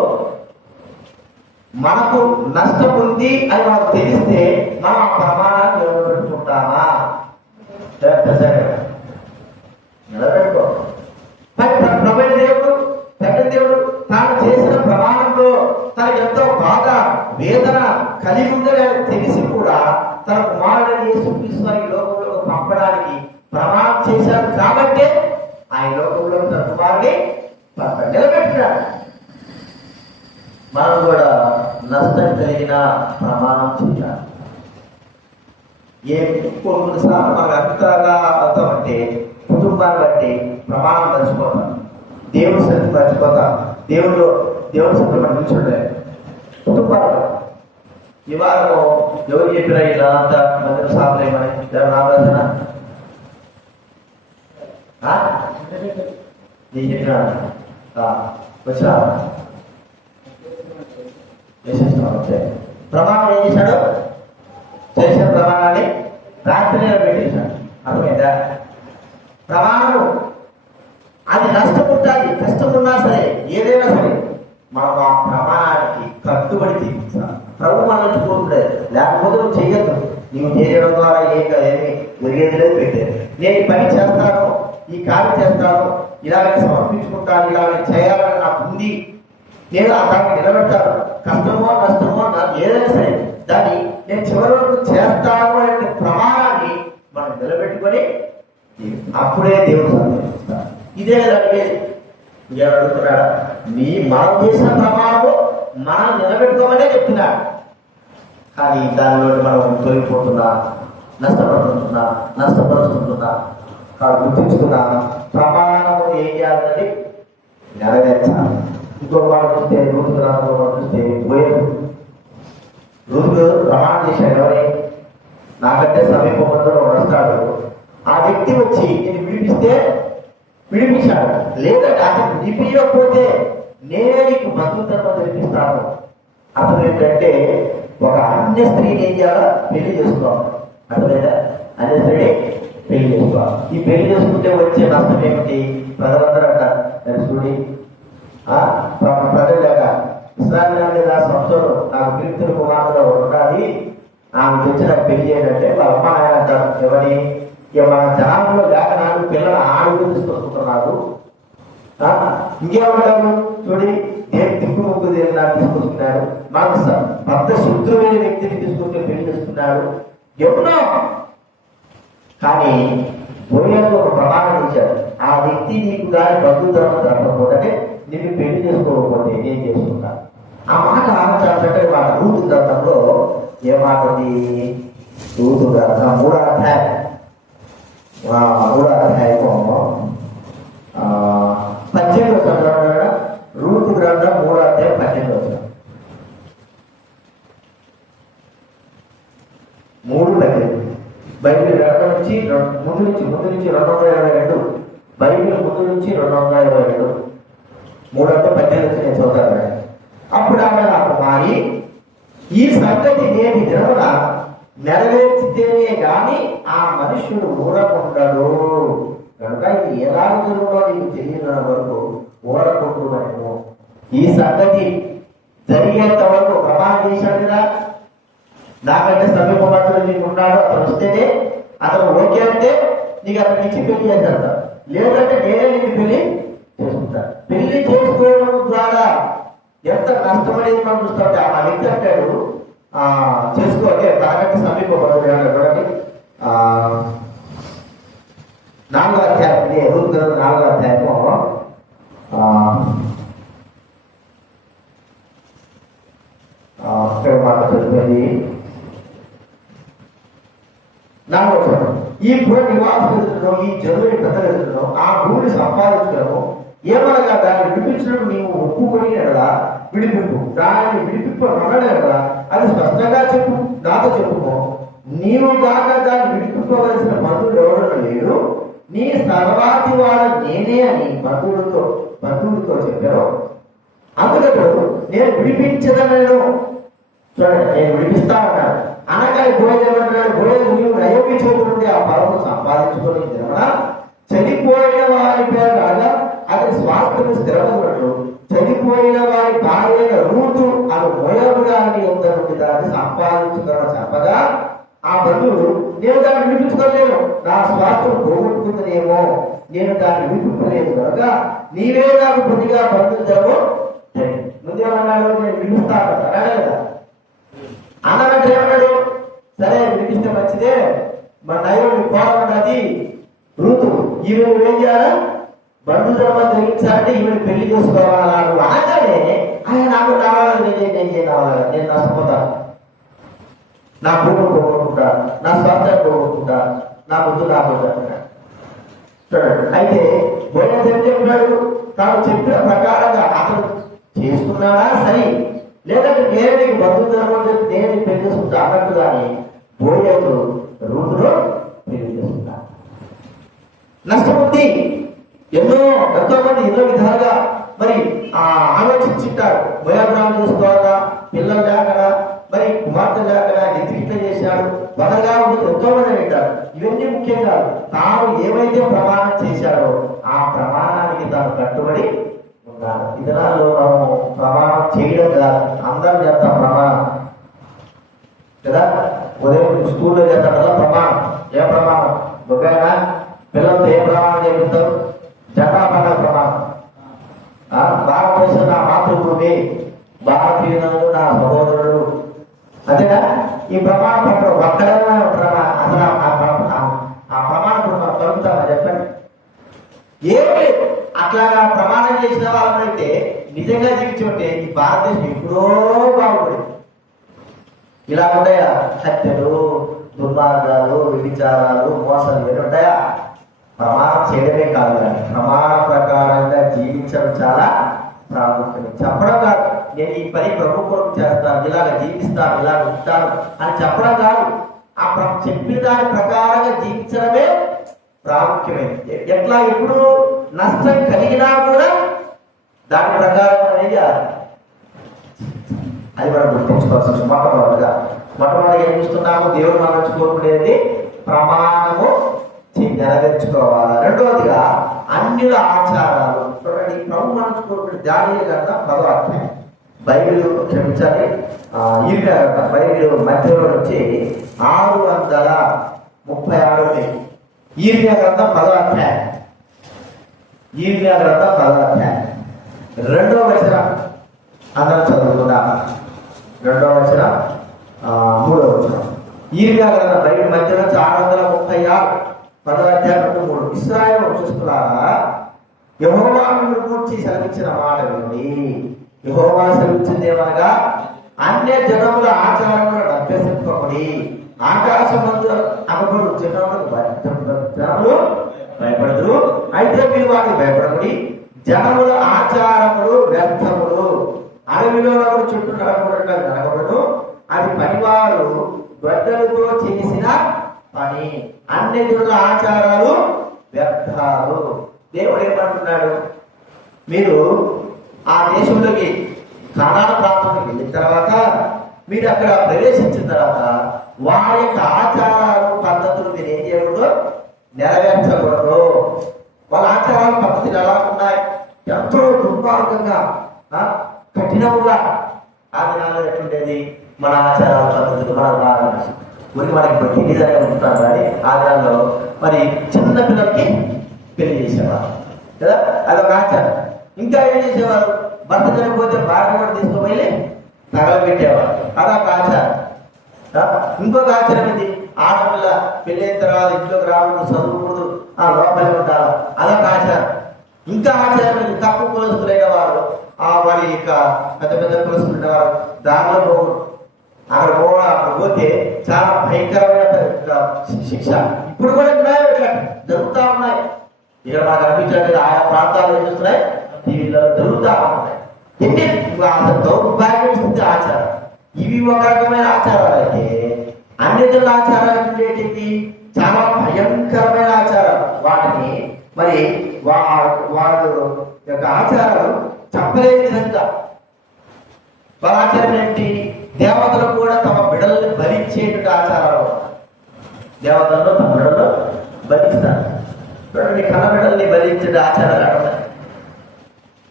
మనకు నష్టం ఉంది అని మనకు తెలిస్తే మనం ఆ ప్రమాణాన్ని నిలబెట్టుకుంటామా? నిలబెట్టుకో. ప్రపంచ దేవుడు తండ్రి దేవుడు తాను చేసిన ప్రమాణంలో తనకు ఎంతో బాధ వేదన కలిగి ఉందని తెలిసి కూడా తన కుమారుడిని యేసుక్రీస్తు ఈ లోకంలో పంపడానికి ప్రమాణం చేశాడు. కాబట్టి ఆయన లోకంలో తన కుమారుడిని నిలబెట్టినాడు. మనం కూడా నష్టం కలిగిన ప్రమాణం చేయాలి. కొన్నిసార్లు మనకు అంతగా అవుతామంటే కుటుంబాన్ని బట్టి ప్రమాణం మర్చిపోతాం, దేవుడి సన్నిధి మర్చిపోతాం, దేవుడు సన్నిధి మనం నిల్చుండే కుటుంబాలు. ఈ వారము ఎవరు చెప్పినా ఇలా అంతా మందిరం సాపలేమని రావాల్సిన నేను చెప్పినా వచ్చినా వేసేస్తాం. ప్రమాణం ఏం చేశాడు? చేసిన ప్రమాణాన్ని రాత్రి పెట్టేశాడు. అర్థమైందా? ప్రమాణం అది నష్టం ఉంటుంది, కష్టం ఉన్నా సరే ఏదైనా సరే మనం ఆ ప్రమాణానికి కట్టుబడి తీర్చాలి. ప్రభు మన నుంచి కోరుకుంటాడు, లేకపోతే నువ్వు చెయ్యొద్దు, నువ్వు చేయడం ద్వారా ఏమి ఒరిగేది లేదు, పెట్టేది. నేను ఈ పని చేస్తాను, ఈ కార్యం చేస్తాను, ఇలాగే సమర్పించుకుంటాను, ఇలాగే చేయాలని నాకు ఉంది, నేను దాన్ని నిలబెట్టాను, కష్టమో నష్టమో నాకు ఏదైనా సరే దాన్ని నేను చివరి వరకు చేస్తాను అనే ప్రమాణాన్ని మనం నిలబెట్టుకొని అప్పుడే దేవుడు సంతోషిస్తాడు. ఇదే అడిగేది. ఇంకేం అడుగుతున్నాడా? మనం చేసిన ప్రమాణము మనం నిలబెట్టుకోమనే చెప్తున్నాడు. కానీ దానిలో మనం తొలగిపోతున్నా, నష్టపరుచుకుంటున్నా. కాదు గుర్తించుకున్నా ప్రమాణము ఏం చేయాలంటే నెరవేర్చాలి. ఇంకొక వాడు చూస్తే రూతు గ్రంథంలో చూస్తే రూతు ప్రమాణం చేశాడు. ఎవరి నాకంటే సమీపంలో వస్తాడు, ఆ వ్యక్తి వచ్చి నేను విడిపించాడు, లేదంటే అతను విడిపించకపోతే నేనే నీకు బంధుత్వం జరిపిస్తాను. అతను ఏంటంటే ఒక అన్య స్త్రీని ఏం చేయాలా? పెళ్లి చేసుకోవాలి. అర్థమైందా? అన్య స్త్రీని పెళ్లి చేసుకోవాలి. ఈ పెళ్లి చేసుకుంటే వచ్చే నష్టం ఏమిటి? ప్రజలందరూ అంటారు, చూడి ప్రజలు లేక ఇస్రాయేల్ సంస్థలు నాకు క్రీస్తుల కుమారులో ఉండాలి, నాకు తెచ్చి నాకు పెళ్లి చేయాలంటే వాళ్ళ అమ్మ నాయన అంటారు, ఎవరి మన జనాల్లో లేక నాకు పిల్లలు ఆడుగు తీసుకొస్తున్నారు. ఇంకేమంటారు? చూడి దేని దిక్కు ముగ్గు దేని నాకు తీసుకొస్తున్నాడు, నాకు భర్త శత్రువైన వ్యక్తిని తీసుకొచ్చి పెళ్లి చేస్తున్నాడు, ఎన్నో. కానీ బోయకు ఒక ప్రమాణం ఇచ్చాడు, ఆ వ్యక్తి నీకు కానీ బంధుధర్మం జరగకపోతే నిన్ను పెళ్లి చేసుకోకపోతే నేను చేసుకుంటాను. ఆ మాట చాలా చక్కటి మాట. రూతు గ్రంథంలో ఏ మాట ఉంది? రూతు గ్రంథం 3వ అధ్యాయం 18వ సంవత్సరం ముందు నుంచి 222 బైబిల్ ముందు నుంచి 222 3:18 నేను చదువుతాను. అప్పుడు ఆమె నాకు మారి, ఈ సంగతి నేటి దినమున నెరవేర్చితేనే గాని ఆ మనుష్యుడు ఊరకుండడు కనుక ఇది ఎలా జరుగుతుందో నీకు తెలియని వరకు ఊరకుంటున్నాను. ఈ సంగతి జరిగేంత వరకు ప్రమాణం చేశాడు కదా, నాకంటే సమీపమంతుడు నీకు ఉన్నాడు, అతను వస్తేనే అతను ఓకే అంటే నీకు అతను ఇచ్చి పెళ్లి చేస్తాడు, లేదంటే నేనే నీకు పెళ్లి చేసుకుంటా. పెళ్లి చేసుకోవడం ద్వారా ఎంత నష్టపడేది మనం చూస్తుంటే ఆ వ్యక్తి అంటాడు చేసుకో అంటే తనకంటే సమీపపడదు. 4వ అధ్యాయం రూతు గ్రంథం 4వ అధ్యాయము 4వ వచనం. ఈ పుర నివాసులను ఈ జనుని పెద్దలను ఆ భూమిని సంపాదించడము ఏమనగా దాన్ని విడిపించడం నీవు ఒప్పుకొని ఎడలా విడిపింపు, దానిని విడిపింపనడం ఎడలా అది స్పష్టంగా చెప్పు, నాతో చెప్పుకో. నీవు కాక దాన్ని విడిపింపవలసిన బంధువులు ఎవరు లేరు, నీ సర్వాతి వాడు నేనే అని బంధువులతో చెప్పారు. అందుకడు నేను విడిపించదనను, చూడండి నేను విడిపిస్తా ఉన్నాను అనగా బోయేమంటాడు, బోయేది నీవు నయోమి చేతుల నుండి ఆ పరము సంపాదించుకొని తినమా చనిపోయిన వారి పేరు రాగా అతని స్వాస్థ్యం స్థిరమైనట్లు చనిపోయిన వారి భార్య రూతు అను మోయముగాని ఉందనుండి దాన్ని సంపాదించుకున్న చెప్పగా ఆ బంధువుడు నేను దాన్ని విడిపించుకోలేను, నా స్వాస్థ్యం పోగొట్టుకుందనేమో, నేను దాన్ని విడిపించలేదు కనుక నీవే నాకు కొద్దిగా బంధువులు ముందేమన్నాడు, నేను విడిపిస్తాను కదా అన్నట్టు ఏమన్నాడు, సరే విడిపిస్తే మంచిదే, మా నయోమి పోరాడది రూతు, ఈమె ఏం చేయాలా బంధుధర్మం జరిగించాలంటే ఈమెను పెళ్లి చేసుకోవాలన్నాడు. అనగానే ఆయన నాకు కావాలని నేను కావాలి, నేను నష్టపోతాను, నా భూమి పోగొట్టుకుంటా, నా స్వార్థాన్ని పోగొట్టుకుంటా, నా బుద్ధు కాకుండా. చూడండి అయితే బోయస్ ఏం చెప్పాడు, తాను చెప్పిన ప్రకారంగా అతను చేసుకున్నాడా సరే, లేదంటే నేనే నీకు బంధుధర్మం చెప్పి నేను పెళ్లి చేసుకుంటా అన్నట్టుగాని బోయస్ రూతులో పెళ్లి చేసుకుంటా. నష్టం ఉంది, ఎంతో మంది ఎన్నో విధాలుగా మరి ఆలోచించుంటారు. మోయాబ్రాహ్మణం చేసుకోవాలా, పిల్లలు లేకడా, మరి కుమార్తె లేకడా, ఎందుకు చేశాడు, బదగా ఉండి ఎంతో మంది వింటారు. ఇవన్నీ ముఖ్యం కాదు, తాను ఏమైతే ప్రమాణం చేశాడో ఆ ప్రమాణానికి తాను కట్టుబడి ఉన్నారు. ఇతరాల్లో మనం ప్రమాణం చేయడం కాదు, అందరం చేస్తాం ప్రమాణం కదా. ఉదయం స్కూల్లో చేస్తాం కదా ప్రమాణం. ఏ ప్రమాణం? ఒకవేళ పిల్లలతో ఏ ప్రమాణం చేపిస్తావు? జటాపన ప్రమాణం. భారతదేశం నా మాతృభూమి, భారతీయులు నా సహోదరుడు, అదేనా ఈ ప్రమాణ పత్రం ఒక్కడైనా అసలు ఆ ప్రమాణ పత్రం కలుగుతామని చెప్పండి. ఏమి అట్లాగా ప్రమాణం చేసిన వాళ్ళంటే నిజంగా జీవించుంటే ఈ భారతదేశం ఎప్పుడో బాగుపడింది. ఇలా ఉంటాయా హత్యలు, దుర్మార్గాలు, వ్యభిచారాలు, మోసాలు ఇవన్నీ ఉంటాయా? ప్రమాణం చేయడమే కాదు, కానీ ప్రమాణ ప్రకారంగా జీవించడం చాలా ప్రాముఖ్యం. చెప్పడం కాదు, నేను ఈ పని ప్రభు కొరకు చేస్తాను, ఇలాగ జీవిస్తాను, ఇలాగ ఉంటాను అని చెప్పడం కాదు, ఆ చెప్పిన దాని ప్రకారంగా జీవించడమే ప్రాముఖ్యమైనది. ఎట్లా ఎప్పుడు నష్టం కలిగినా కూడా దాని ప్రకారం అనేది అది మనం గుర్తించుకోవాల్సి. మొట్టమొదటిగా ఏం చూస్తున్నాము, దేవుడు మన నుంచి కోరుకునేది ప్రమాణము నెరవేర్చుకోవాలా. రెండవదిగా అన్యుల ఆచారాలు. చూడండి, ప్రభు మన నుంచి కోరుకునే దానియలు గ్రంథం 10వ అధ్యాయం, బైబిల్ క్షమించాలి, ఈర్మియా గ్రంథం బైబిల్ మధ్యలో వచ్చి 636 ఈర్మియా గ్రంథం 10వ అధ్యాయం, ఈర్మియా గ్రంథం 10వ అధ్యాయం 2వ వచనం అందరం చదువుకుందాం. 2వ వచనం 3వ వచనం. ఈర్మియా గ్రంథం బైబిల్ మధ్యలో 636 10వ అధ్యాయం 3. ఇశ్రాయేలు వంశస్థులారా, యెహోవా మిమ్మును గూర్చి సెలవిచ్చిన మాట వినండి. యెహోవా సెలవిచ్చింది ఏమనగా, అన్య జనముల ఆచారములను అభ్యసింపబడి ఆకాశమందు అగబడు జనములు భయపడదు, అయితే మీరు వాటికి భయపడబడి జనముల ఆచారములు వ్యర్థములు, అడవిలో చుట్టూ నడకబడటం నడకబడు, అది పనివారు గొడ్డలతో చేసిన పని. అన్యజనుల ఆచారాలు వ్యర్థాలు. దేవుడు ఏమంటున్నాడు? మీరు ఆ దేశంలోకి కానాను ప్రాంతానికి వెళ్ళిన తర్వాత, మీరు అక్కడ ప్రవేశించిన తర్వాత వారి యొక్క ఆచారాలు పద్ధతులు మీరు ఏం చేయకూడదు, నెరవేర్చకూడదు. వాళ్ళ ఆచారాలు పద్ధతులు ఎలా ఉన్నాయి? ఎంతో దుర్మార్గంగా, కఠినముగా. ఆ దినాల్లో ఎట్లుండేది? మన ఆచారాల పద్ధతులు మనకు బాగా ఊరికి మనకి ఇప్పుడు తెలియదనే ఉంటాం. కానీ ఆ దినాల్లో మరి చిన్న పిల్లలకి పెళ్లి చేసేవారు కదా, అదొక ఆచారం. ఇంకా ఏం చేసేవారు? భర్త చనిపోతే భార్య కూడా తీసుకుపోయి తగలబెట్టేవారు. అదొక ఆచారం. ఇంకొక ఆచారం ఏంటి? ఆడపిల్ల పెళ్ళైన తర్వాత ఇంట్లోకి రావద్దు, చదువుకూడదు, ఆ లోపలి ఉంటారు. అదొక ఆచారం. ఇంకా ఆచారం ఏంటి? తక్కువ కులస్తులైన వారు, వారి యొక్క పెద్ద పెద్ద కులస్తులు ఉండేవారు దారిలో పోకూడదు. అక్కడ పోతే చాలా భయంకరమైన శిక్ష. ఇప్పుడు కూడా ఉన్నాయి, జరుగుతూ ఉన్నాయి. ఇక్కడ మాకు అనిపించండి, ఆయా ప్రాంతాలు ఏం చేస్తున్నాయి, టీవీలో జరుగుతూ ఉన్నాయి. ఎన్ని దౌర్భాగ్యం ఆచారం. ఇవి ఒక రకమైన ఆచారాలు అయితే, అన్యజనుల ఆచారాలు ఉండేటివి చాలా భయంకరమైన ఆచారాలు. వాటిని మరి వాడు యొక్క ఆచారాలు చెప్పలేని విధంగా. వాళ్ళ ఆచారం ఏంటి? దేవతలు కూడా తమ బిడల్ని భరించేటువంటి ఆచారాలు. దేవతలను తమ బిడలు భరిస్తారు. మీ కన్న బిడల్ని భరించే ఆచారాలు ఉన్నాయి.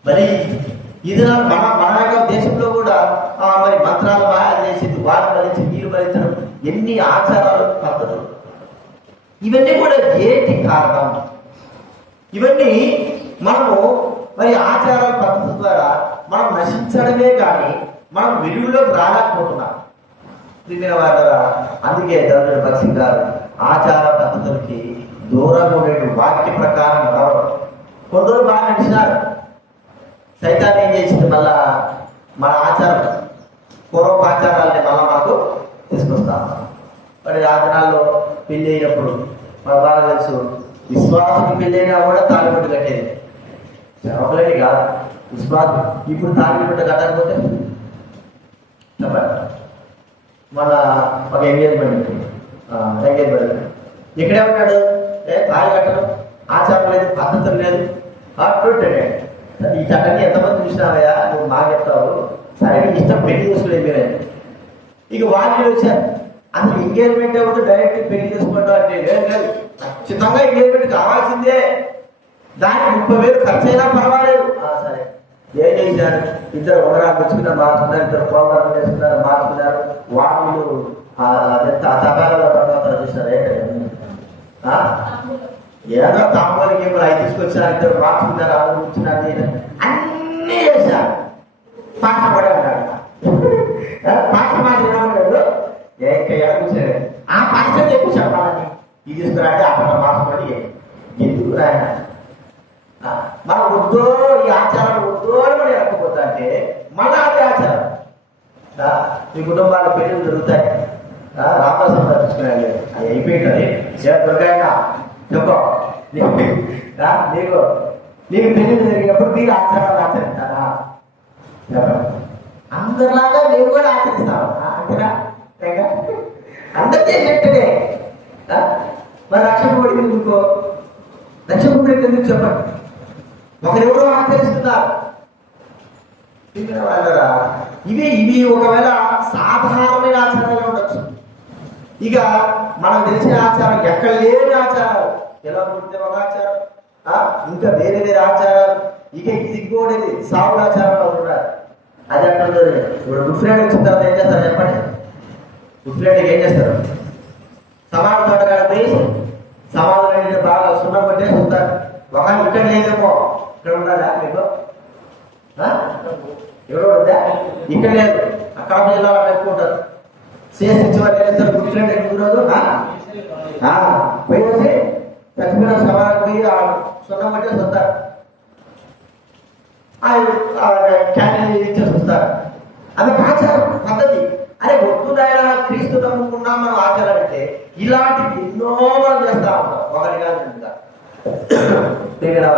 మరి ఇది మన యొక్క దేశంలో కూడా మరి మంత్రాలు బాగా చేసింది, వారు భరించి వీరు భరించడం, ఎన్ని ఆచారాలు పద్ధతులు. ఇవన్నీ కూడా ఏంటి కారణం? ఇవన్నీ మనము మరి ఆచారాల పద్ధతుల ద్వారా మనం నశించడమే కానీ మనం వెలుగులోకి రాలేకపోతున్నాం. అందుకే ధనుడు భక్తి గారు ఆచార పద్ధతులకి దూరంగా ఉండే వాక్య ప్రకారం రావడం. కొన్ని రోజులు బాగా నడిచినారు. సైతాన్ని ఏం చేసింది? మళ్ళా మన ఆచారం, పూర్వపాచారాలని మళ్ళా మాకు తీసుకొస్తాం. మరి ఆ దినాల్లో పెళ్ళి అయినప్పుడు మనకు బాగా తెలుసు, విశ్వాసం పెళ్ళి అయినా కూడా తాలిబొట్టు కట్టేది. ఒకలేని కాదు విశ్వాసం. ఇప్పుడు తాలిబొట్టు కట్టకపోతే మన ఒక ఎంగేజ్మెంట్ ఇక్కడే ఉన్నాడు, తాళి కట్టడం ఆచారం లేదు, పద్ధతులు లేదు. ఈ చట్టాన్ని ఎంతమంది చూసినావయ్యా, నువ్వు బాగా చెప్తావు, సరే నీకు ఇష్టం పెళ్లి చేసుకోలేదు మీరే. ఇక వాళ్ళు వచ్చారు, అసలు ఎంగేజ్మెంట్ అవుతుంది, డైరెక్ట్ పెళ్లి చేసుకుంటాం అంటే లేదు లేదు, ఖచ్చితంగా ఎంగేజ్మెంట్ కావాల్సిందే, దానికి 30,000 ఖర్చు అయినా పర్వాలేదు. సరే ఏం చేశారు? ఇద్దరు ఉంగరాలు తెచ్చుకున్నారు, మార్చుకున్నారు, ఇద్దరు పోరాటం చేసుకున్నారు, మార్చుకున్నారు. వాళ్ళు తపాలలో పడతారు చూసారు. ఏదో తాంబూలకి ఏమో 5 తీసుకొచ్చారు, ఇద్దరు మార్చుకున్నారు, అందరూ ఇచ్చినారు, అన్నీ చేశారు. పాట పడే ఉన్నాడు, పాట మాట్లాడలేదు. ఎక్కడ కూర్చోలేదు, ఆ పాట ఎక్కువ చెప్పాలని ఇది తీసుకురాండి అక్కడ మార్చుకోండి. ఎందుకు రాయన మనం వద్దో ఈ ఆచారాలు వద్దో అని మనం ఎక్కకపోతా అంటే మళ్ళా అదే ఆచారం. మీ కుటుంబాల పెళ్లి జరుగుతాయి, రామదాసం తప్పించుకున్నాడు, అది అయిపోయింది. దొరకాయన చెప్పు, నీకు పెళ్లి జరిగినప్పుడు మీరు ఆచారాలు ఆచరిస్తారా? అందరిలాగా నేను కూడా ఆచరిస్తాను అంతేనా? అందరు చేసేట్టునే. మరి రక్షణ పడింది ఎందుకో, రక్షణ పడింది ఎందుకు చెప్పండి. ఒకరెవరో ఆచరిస్తున్నారు. ఇవి ఒకవేళ సాధారణమైన ఆచారాలు ఉండొచ్చు. ఇక మనకు తెలిసిన ఆచారం, ఎక్కడ లేని ఆచారాలు, ఎలా పుడితే ఒక ఆచారం, ఇంకా వేరే వేరే ఆచారాలు, ఇక ఇది ఇంకోటి సాగుడు ఆచారంలో ఉన్నారు. అది అంటారు. ఇప్పుడు గుడ్ ఫ్రైడే వచ్చిన తర్వాత ఏం చేస్తారు చెప్పండి? గుడ్ ఫ్రైడేకి ఏం చేస్తారు? సమాధి తోటగా పోయి సమాధులు బాగా సున్నం కొట్టేసి ఉంటారు. ఒకళ్ళు ఇక్కడ లేదేమో, ఇక్కడ ఉన్నారా మీకు? ఎవరో వద్దా? ఇక్కడ లేదు, అక్కడ జిల్లాలో ఎక్కువ ఉంటారు. సిఎస్సి వారు ఏం చేస్తారు? గుడ్ ఫ్రైడే ఎక్కువ రోజు పోయి వచ్చి చచ్చిపోయిన సమాధి పోయి సున్నం కొట్టేసి వస్తారు, క్యాండిల్ ఇచ్చేసి వస్తారు. అది ఆచారం పద్ధతి. అరే వద్దుదైనా క్రీస్తు నమ్ముకున్నాం మనం ఆచారం అంటే ఇలాంటివి ఎన్నో మనం చేస్తా ఉంటాం. ఒకటి కాదు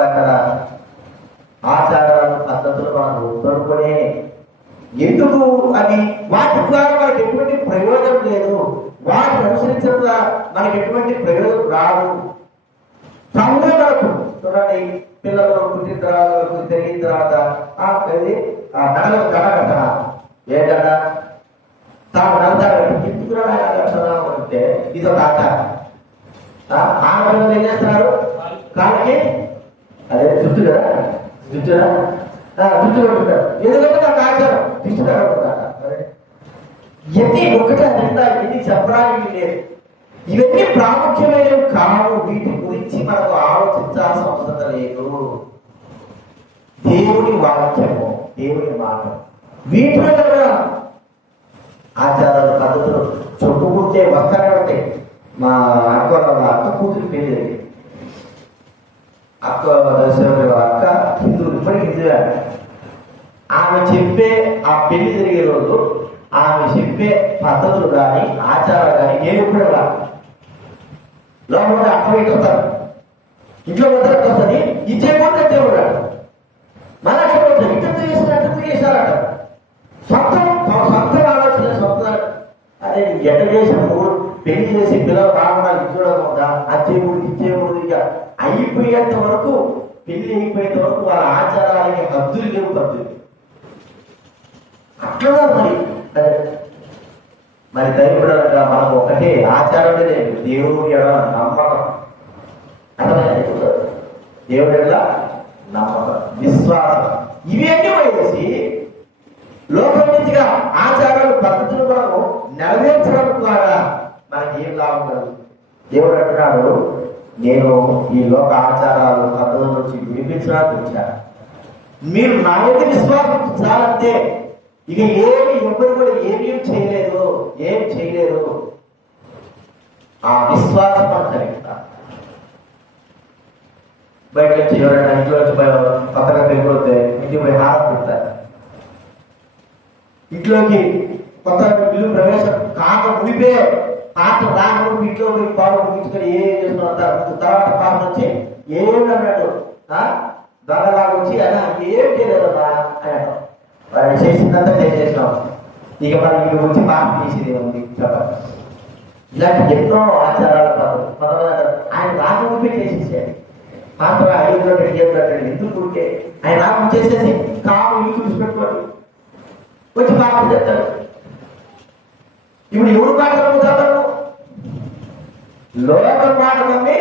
అక్కడ ఆచారాలు పద్ధతులు మనం వద్దనుకునే. ఎందుకు అని వాటి ద్వారా మనకి ఎటువంటి ప్రయోజనం లేదు, వాటిని అనుసరించడం ద్వారా మనకి ఎటువంటి ప్రయోజనం రాదు. సంఘటనకు చూడండి, పిల్లలు పుట్టిన తర్వాత తిరిగిన తర్వాత నగలకు దండ కట్టనా, ఏ దండ తాను నడతాడు ఎందుకు కట్టనా అంటే ఇది ఒక ఆచారం. ఆడపిల్లలు ఏం చేస్తున్నారు, కాళ్ళకి అదే జుట్టు కదా, జుట్టు కొట్టుకుంటారు. ఎందుకంటే నాకు ఆచారం దిష్టి తగలకుండా. ఇవన్నీ ఒకటే అజెండా, ఇవన్నీ చెప్పడానికి లేదు. ఇవన్నీ ప్రాముఖ్యమైనవి కావు. వీటి గురించి మనకు ఆలోచించాల్సిన అవసరం లేదు. దేవుని వాక్యము, దేవుని మాట, వీటిలో కదా ఆచారాలు పద్ధతులు చెప్పుకుంటే వస్తారంటే. మా అక్క అక్క కూతురు పెళ్లి, అక్క అక్క హిందూ, ఇప్పటికి హిందువే. ఆమె చెప్పే ఆ పెళ్లి జరిగే రోజు ఆమె చెప్పే పద్ధతులు కానీ ఆచారాలు కానీ నేను ఎప్పుడే రాదు. లోపల అక్కడ వస్తారు, ఇంట్లో వద్దకు వస్తుంది, ఇచ్చేయకుండా దేవుడు రాడు. మన అక్కడ వస్తుంది, ఇద్దరు చేసినట్టు చేశారట. సొంతం ఆలోచన, సొంత అదే ఎట్ట చేసినప్పుడు పెళ్లి చేసి పిల్లలు రాకుండా ఇచ్చడం ఇచ్చేయకూడదు. ఇక అయిపోయేంత వరకు, పెళ్లి అయిపోయేంత వరకు వాళ్ళ ఆచారాలకి హద్దులు లేవు, హద్దులు అట్లా మరి దైవపడాలంట. మనకు ఒకటే ఆచారం లేదు, దేవుడి ఎలా నమ్మకం. అర్థమైనా, దేవుడి ఎలా నమ్మకం, విశ్వాసం, ఇవన్నీ వేసి లోకరీతిగా ఆచారాలు పద్ధతులు మనము నెరవేర్చడం ద్వారా మనకి ఏం లాభం కాదు. దేవుడు అంటున్నాడు, నేను ఈ లోక ఆచారాలు పద్ధతుల నుంచి వినిపించడానికి వచ్చాను, మీరు నా యొక్క విశ్వాసం చాలంటే ఇక ఎవరు కూడా ఏమీ చేయలేదు. ఆ విశ్వాసం మనం కలిగిస్తారు. బయట నుంచి ఎవరైనా ఇంట్లో వచ్చి కొత్తగా పెరిగిపోతే ఇంటికి పోయి హారం పెడతారు. ఇంట్లోకి కొత్త ఇల్లు ప్రవేశం కాక మునిపే పాట రాకుండా ఇంట్లో పోయి పాలు ముగించుకొని ఏం చేస్తున్నారు. తర్వాత పాట వచ్చి ఏమన్నాడు, దొంగలాగా వచ్చి అయినా ఏం చేయలేదన్నా అన్నాడు. వాడు చేసిందంతా చేసేసినాం, ఇక మనం ఇంటి వచ్చి పాట చేసేది ఉంది చెప్పండి. ఇలాంటి ఎన్నో ఆచారాలు ఆయన రాకుండా చేసేసాడు. పాత్ర 5 ఎందుకు ఉంటే ఆయన రాకుండా చేసేసి కాము ఇల్లు చూసిపెట్టుకోండి వచ్చి పాట చేస్తాడు. ఇప్పుడు ఎవరు మాట్లాడుతారు, లోకం మాటలన్నీ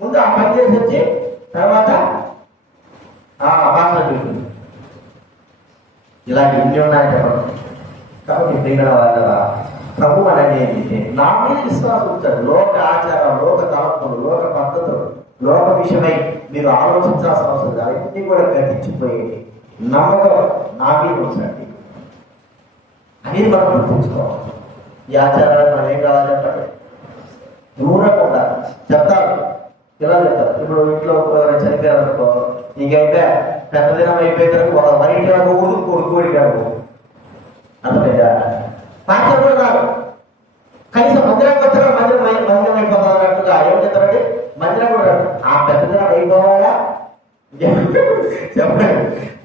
ముందు ఆ పని చేసి వచ్చి తర్వాత భాషలో చూస్తుంది. ఇలాంటి ఇన్ని ఉన్నాయి చెప్పండి. కాబట్టి ప్రేమ వాళ్ళ ప్రభు అనేది నా మీద విశ్వాసం ఉంచారు. లోక ఆచారం, లోక తలపులు, లోక పద్ధతులు, లోక విషయమై మీరు ఆలోచించాల్సిన అవసరం లేదు. అన్ని కూడా గతించిపోయేది. నమ్మకం నా మీద ఉంచండి అనేది మనం గుర్తుంచుకోవాలి. ఈ ఆచారాలు మనం ఏం కావాలి చెప్పండి, దూరంగా ఉండాలి. చెప్తారు, ఇలా చెప్తారు. ఇప్పుడు ఇంట్లో చనిపోయారనుకో, ఇంకైతే పెద్ద దినం అయిపోయేసరికి ఒక వరికి రాకూడదు, కొడుకోడి రాకూడదు. అర్థమైందా? పాత్ర కూడా రాదు. కనీసం మందిరం కొత్తగా మందిరం అయిపోతారు అన్నట్టుగా ఏం చెప్తారంటే మందిరం కూడా రాదు. ఆ పెద్ద దినం అయిపోవాలా చెప్పండి.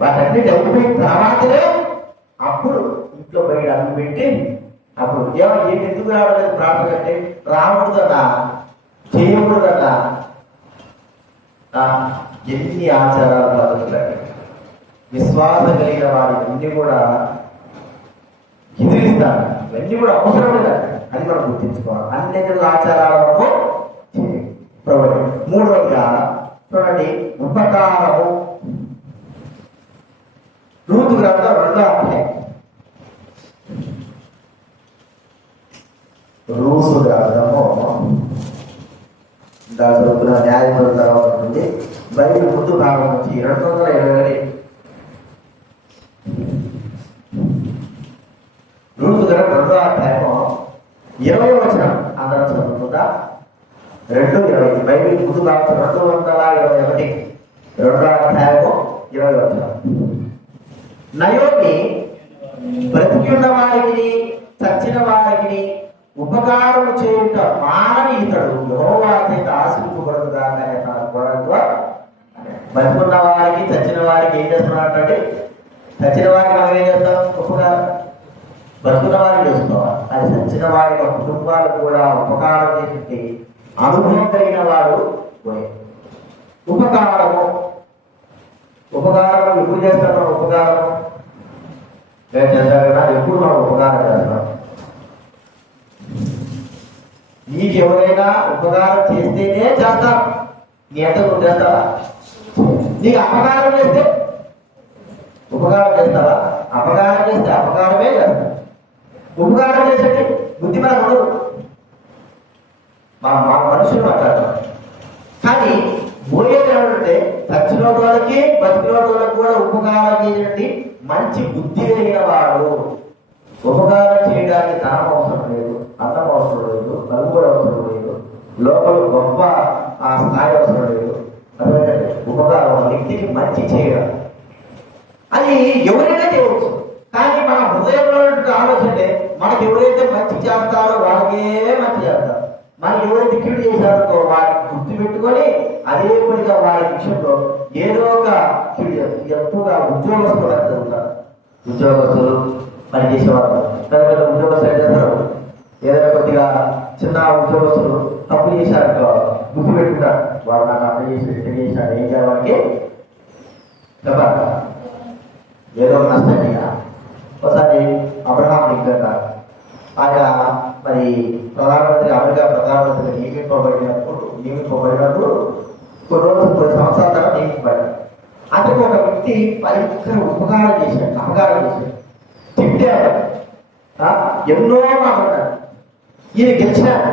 వాటన్నిటి అయిపోయిన తర్వాతనే అప్పుడు ఇంట్లో బయట అన్నం పెట్టి అప్పుడు ఏం ఎందుకు రావడానికి ప్రార్థన అంటే రాకూడదన్నా, చేయకూడదన్నా. ఎన్ని ఆచారాలు పద్ధతులండి. విశ్వాసం కలిగిన వారికి అన్ని కూడా ఎదిరిస్తాను, ఇవన్నీ కూడా అవసరం లేదండి. అది మనం గుర్తించుకోవాలి. అన్ని ఆచారాలను ప్రవృత్తి. మూడవదిగా చూడండి, ఉపకారము. రూతు గ్రంథం 2వ అధ్యాయం. రూతు గ్రంథము చదువుతున్న న్యాయముల తర్వాత నుండి బైబిల్ ముందు భాగం నుంచి 220 రూతు గ్రంథం 2వ అధ్యాయము 20వ వచనం అందరం చదువుతుందా? 2:20 బైబిల్ ముందు భాగం 221 2వ అధ్యాయము 20వ వచనం. నయోమి బ్రతికి ఉన్న వారికి చచ్చిన వారికి ఉపకారం చేయుట మానని ఇతడు యెహోవా చేత ఆశీర్వదింపబడుగాక. బతికున్న వారికి చచ్చిన వారికి ఏం చేస్తున్నాడు అంటే, చచ్చిన వారికి మనం ఏం చేస్తాం? ఉపకారం. బతుకున్న వారు చేసుకోవాలి. అది చచ్చిన వారి యొక్క కుటుంబాలు కూడా ఉపకారం చేసి అనుభవం కలిగిన వాడు ఉపకారము ఎప్పుడు చేస్తాం? ఉపకారం నేను చేస్తాను కదా, ఎప్పుడు మనం ఉపకారం చేస్తాం? నీకు ఎవరైనా ఉపకారం చేస్తేనే చేస్తాం. నీ ఎంత నువ్వు చేస్తావా? నీకు అపకారం చేస్తే ఉపకారం చేస్తావా? అపకారం చేస్తే అపకారమే చేస్తా. ఉపకారం చేసేది బుద్ధి మనకు ఉండదు. మా మనుషులు మాట్లాడతాం. కానీ పోయేది ఏమంటే చచ్చిన వాళ్ళకి బతికిన వాళ్ళకి కూడా ఉపకారం చేయండి. మంచి బుద్ధి కలిగిన వాడు ఉపకారం చేయడానికి ధనం అవసరం లేదు, అన్నం అవసరం లేదు, నలుగురు అవసరం లేదు, లోపల గొప్ప ఆ స్థాయి అవసరం లేదు. అదే ఉపకారం వ్యక్తికి మంచి చేయడం అది ఎవరైనా చేయవచ్చు. కానీ మన హృదయంలో ఆలోచన మనకు ఎవరైతే మంచి చేస్తారో వాళ్ళకే మంచి చేస్తారు. మనకి ఎవరైతే కీడు చేశారో వారికి గుర్తు పెట్టుకొని అదే పనిగా వారి విషయంలో ఏదో ఒక కీడు చేస్తారు. ఎక్కువగా ఉద్యోగస్తులు జరుగుతారు. ఉద్యోగస్తులు పనిచేసేవారు పెద్ద పెద్ద ఉద్యోగస్తులు చేస్తారు. ఏదైనా కొద్దిగా చిన్న ఉద్యోగస్తులు తప్పు చేశారో గుర్తు పెట్టుకుంటారు. వాడు నాకు అప్లై చేసి ఇట్లా చేశాడు, ఏం చేయాలి చెప్పాలి. ఏదో ఒక నష్టం ఇక ఒకసారి అబ్రహాం లింకన్ ఆయన మరి ప్రధానమంత్రి అమెరికా ప్రధానమంత్రిగా నియమింపబడినప్పుడు కొన్ని సంవత్సరాల తర్వాత నియమింపబడ్డాడు. అతనికి ఒక వ్యక్తి భయంకర అపకారం చేశాడు. తిట్టాడు, ఎన్నో మాట్లాడాడు. ఈయన గెలిచినాడు.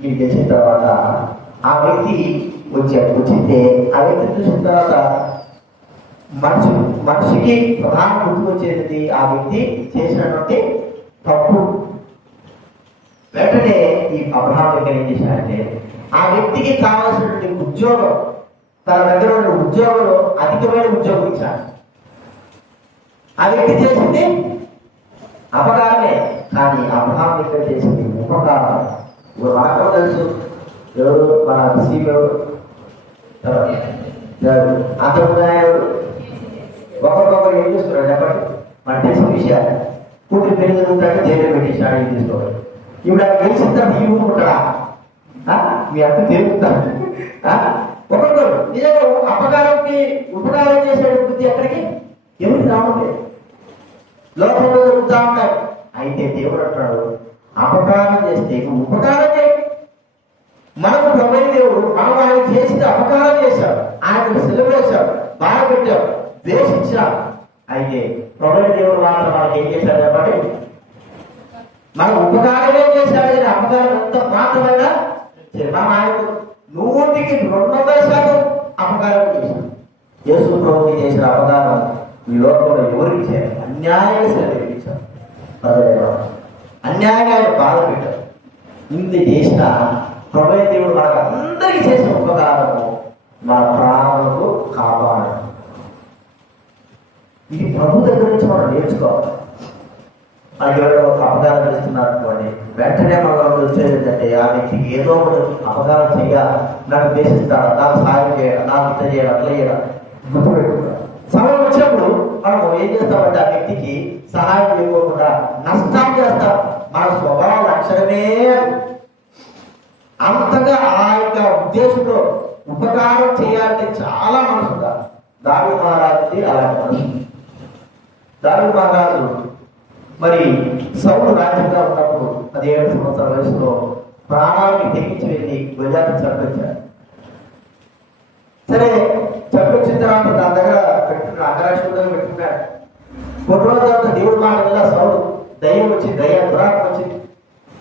ఈయన గెలిచిన తర్వాత ఆ వ్యక్తి వచ్చితే ఆ వ్యక్తి చూసిన తర్వాత మనిషికి ప్రధాన గుర్తు వచ్చేది ఆ వ్యక్తి చేసినటువంటి తప్పు. వెంటనే ఈ అబ్రహాం దగ్గర ఏం చేశారంటే ఆ వ్యక్తికి కావాల్సినటువంటి ఉద్యోగం, తన దగ్గర ఉన్న ఉద్యోగంలో అధికమైన ఉద్యోగం ఇచ్చాడు. ఆ వ్యక్తి చేసింది అపకారమే, కానీ అబ్రహాం దగ్గర చేసింది ఉపకారం. మనకు తెలుసు ఎవరు మన సీఎం అంతకుముందు ఒకరికొకరు ఏం చేస్తున్నారు చెప్పండి. మన తెలిసిన విషయాలు కూతురు పెరుగుతుంటే జైలు పెట్టేసాడు, ఏం తీసుకోవాలి. ఇప్పుడు ఆయన గెలిచిన తర్వాత ఈ ఊరుకుంటాడా? మీ అంత తిరుగుతారు. ఒకరికొకరు నిజంగా అపకారంకి ఉపకారం చేసే బుద్ధి ఎక్కడికి ఎవరికి రావట్లేదు. లోకంలో జరుగుతా ఉంటాయి. అయితే దేవుడు అంటాడు అపకారం చేస్తే ఉపకారం చేయి. మనకు ప్రభువైన దేవుడు మనం ఆయన చేసింది అపకారం చేశాడు, ఆయన సెలవు వేశాడు, బాధ పెట్టాడు, ద్వేషించాడు. అయితే ప్రభువైన దేవుడు మనకి ఏం చేశాడు చెప్పండి? మనం ఉపకారమే చేశాడు, కానీ అపకారం ఎంత మాత్రమైనా మనం ఆయనకు 100% అపకారం చేశాడు. యేసు ప్రభువుకి చేసిన అపకారం ఈ లోకంలో ఎవరికి చేయాలి? అన్యాయంగా సెలవించాడు, అన్యాయంగా ఆయన బాధ పెట్టాడు. ఇంత చేసిన ప్రభువైన దేవుడు మనకు అందరికీ చేసిన ఉపకారము మన ప్రాణులకు కాపాడు. ఇది ప్రభు దగ్గర నుంచి మనం నేర్చుకోవాలి. మనకి ఎవరైనా ఒక అపకారం చేస్తున్నారు అనుకోండి, వెంటనే మనం వచ్చేది ఏంటంటే ఆ వ్యక్తికి ఏదో ఒకటి అపకారం చేయాలి, నాకు దేశిస్తాడు, నాకు సాయం చేయాలి, నాకు ఇంత చేయాలి, అట్లా చేయాలి, గుర్తుపెట్టుకుంటాం. సమయం వచ్చినప్పుడు మనం ఏం చేస్తామంటే ఆ వ్యక్తికి సహాయం చేయకుండా నష్టం చేస్తాం. మన స్వభావ లక్షణమే అంతగా ఆ యొక్క ఉద్దేశంలో ఉపకారం చేయాలంటే చాలా మనసు ఉండాలి. దావీదు మహారాజుకి అలాంటి మనసు. దావీదు మహారాజు మరి సౌలు రాజ్యంగా ఉన్నప్పుడు 17 సంవత్సరాల వయసులో ప్రాణానికి తెగించి వెళ్ళి గొల్యాతు చంపించాడు. సరే చంపించిన తర్వాత దాని దగ్గర పెట్టుకున్నాడు, అంగరాక్షులుగా పెట్టుకున్నాడు. కొన్ని రోజుల తర్వాత దేవుడి మాట వల్ల సౌలు దయ్యం వచ్చి దురాత్మ వచ్చింది.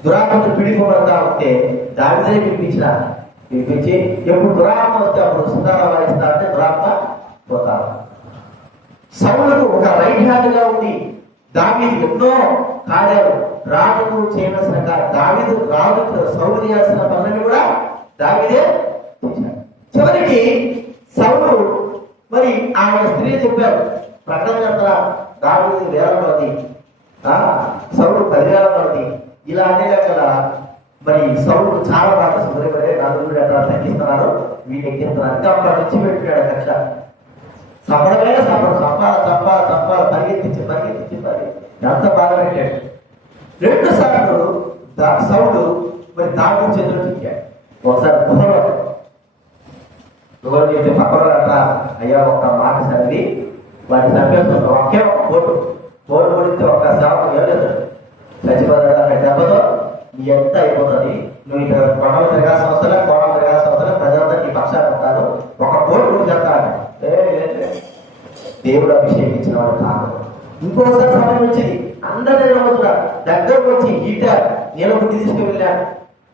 దురాత్మను పిడిపోబడతా ఉంటే దావిదే పిలిపించి ఎప్పుడు దురాత్మ వస్తే అప్పుడు సుందర వాయిస్తా అంటే దురాత్మ పోతారు. సౌలుకు ఒక రైట్ హ్యాండ్ గా ఉండి దావీదు ఎన్నో కార్యాలు రాజుకు చేయవలసిన దావీదు రాజు సౌలు చేయాల్సిన పనులని కూడా దావీదే చేశాడు. చివరికి సౌలు మరి ఆయన స్త్రీ చెప్పారు, ప్రకటన చెప్తారా దావీదు 1000 సౌలు 10,000 ఇలా అనేలా కదా. మరి సౌలు చాలా బాగా సుదరపడే నలుగురు ఎక్కడ తగ్గిస్తున్నారు, వీళ్ళు ఎక్కిస్తున్నారు. ఇంకా అప్పటి నుంచి పెట్టాడు కక్ష. సంపడమే సంపడ, చంపాల పరిగెత్తించి ఎంత బాగా వాడిని చంపేస్తున్నాడు. ఒకే ఒక పోటు కొడితే ఒక్క శాపం వెళ్ళదు, చచ్చిపోతాడు. అక్కడ దెబ్బతో నీ ఎంత అయిపోతుంది. నువ్వు ఇక్కడ కొండలు తిరగాల్సిన అవసరం, కోణం తిరగాల్సిన అవసరం, ప్రజలంతా నీ పక్షాలు ఉంటారు. ఒక పోటు కూడా చెప్తాడు. దేవుడు అభిషేకించిన వాడు కాదు. ఇంకోసారి సమయం వచ్చింది, అందరినీ నమ్ముతున్నాడు. దగ్గరకు వచ్చి హీటర్ నేను బుద్ధి తీసుకువెళ్ళాడు.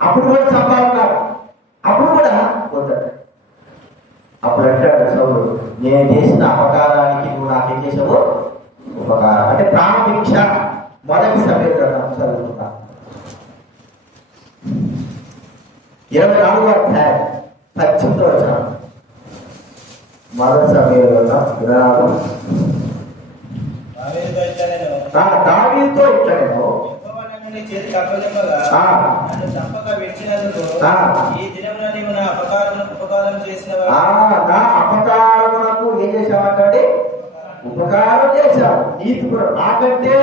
అప్పుడు కూడా చంపాలన్నాడు. అప్పుడు కూడా వద్దాడు. అప్పుడు అంటాడు సౌలు, నేను చేసిన అపకారానికి నువ్వు నాకేం చేసావు? ఉపకారం. అంటే ప్రాణభిక్ష. మొదటి సమయం చదువుకుంటా 24వ అధ్యాయం 18వ వచనం. మొదటి సమయంలో దావీదుతో ఇట్లా నేను నా అపకారమునకు ఏం చేశావంటే ఉపకారం చేశావు. నీతిపరుడు నాకంటే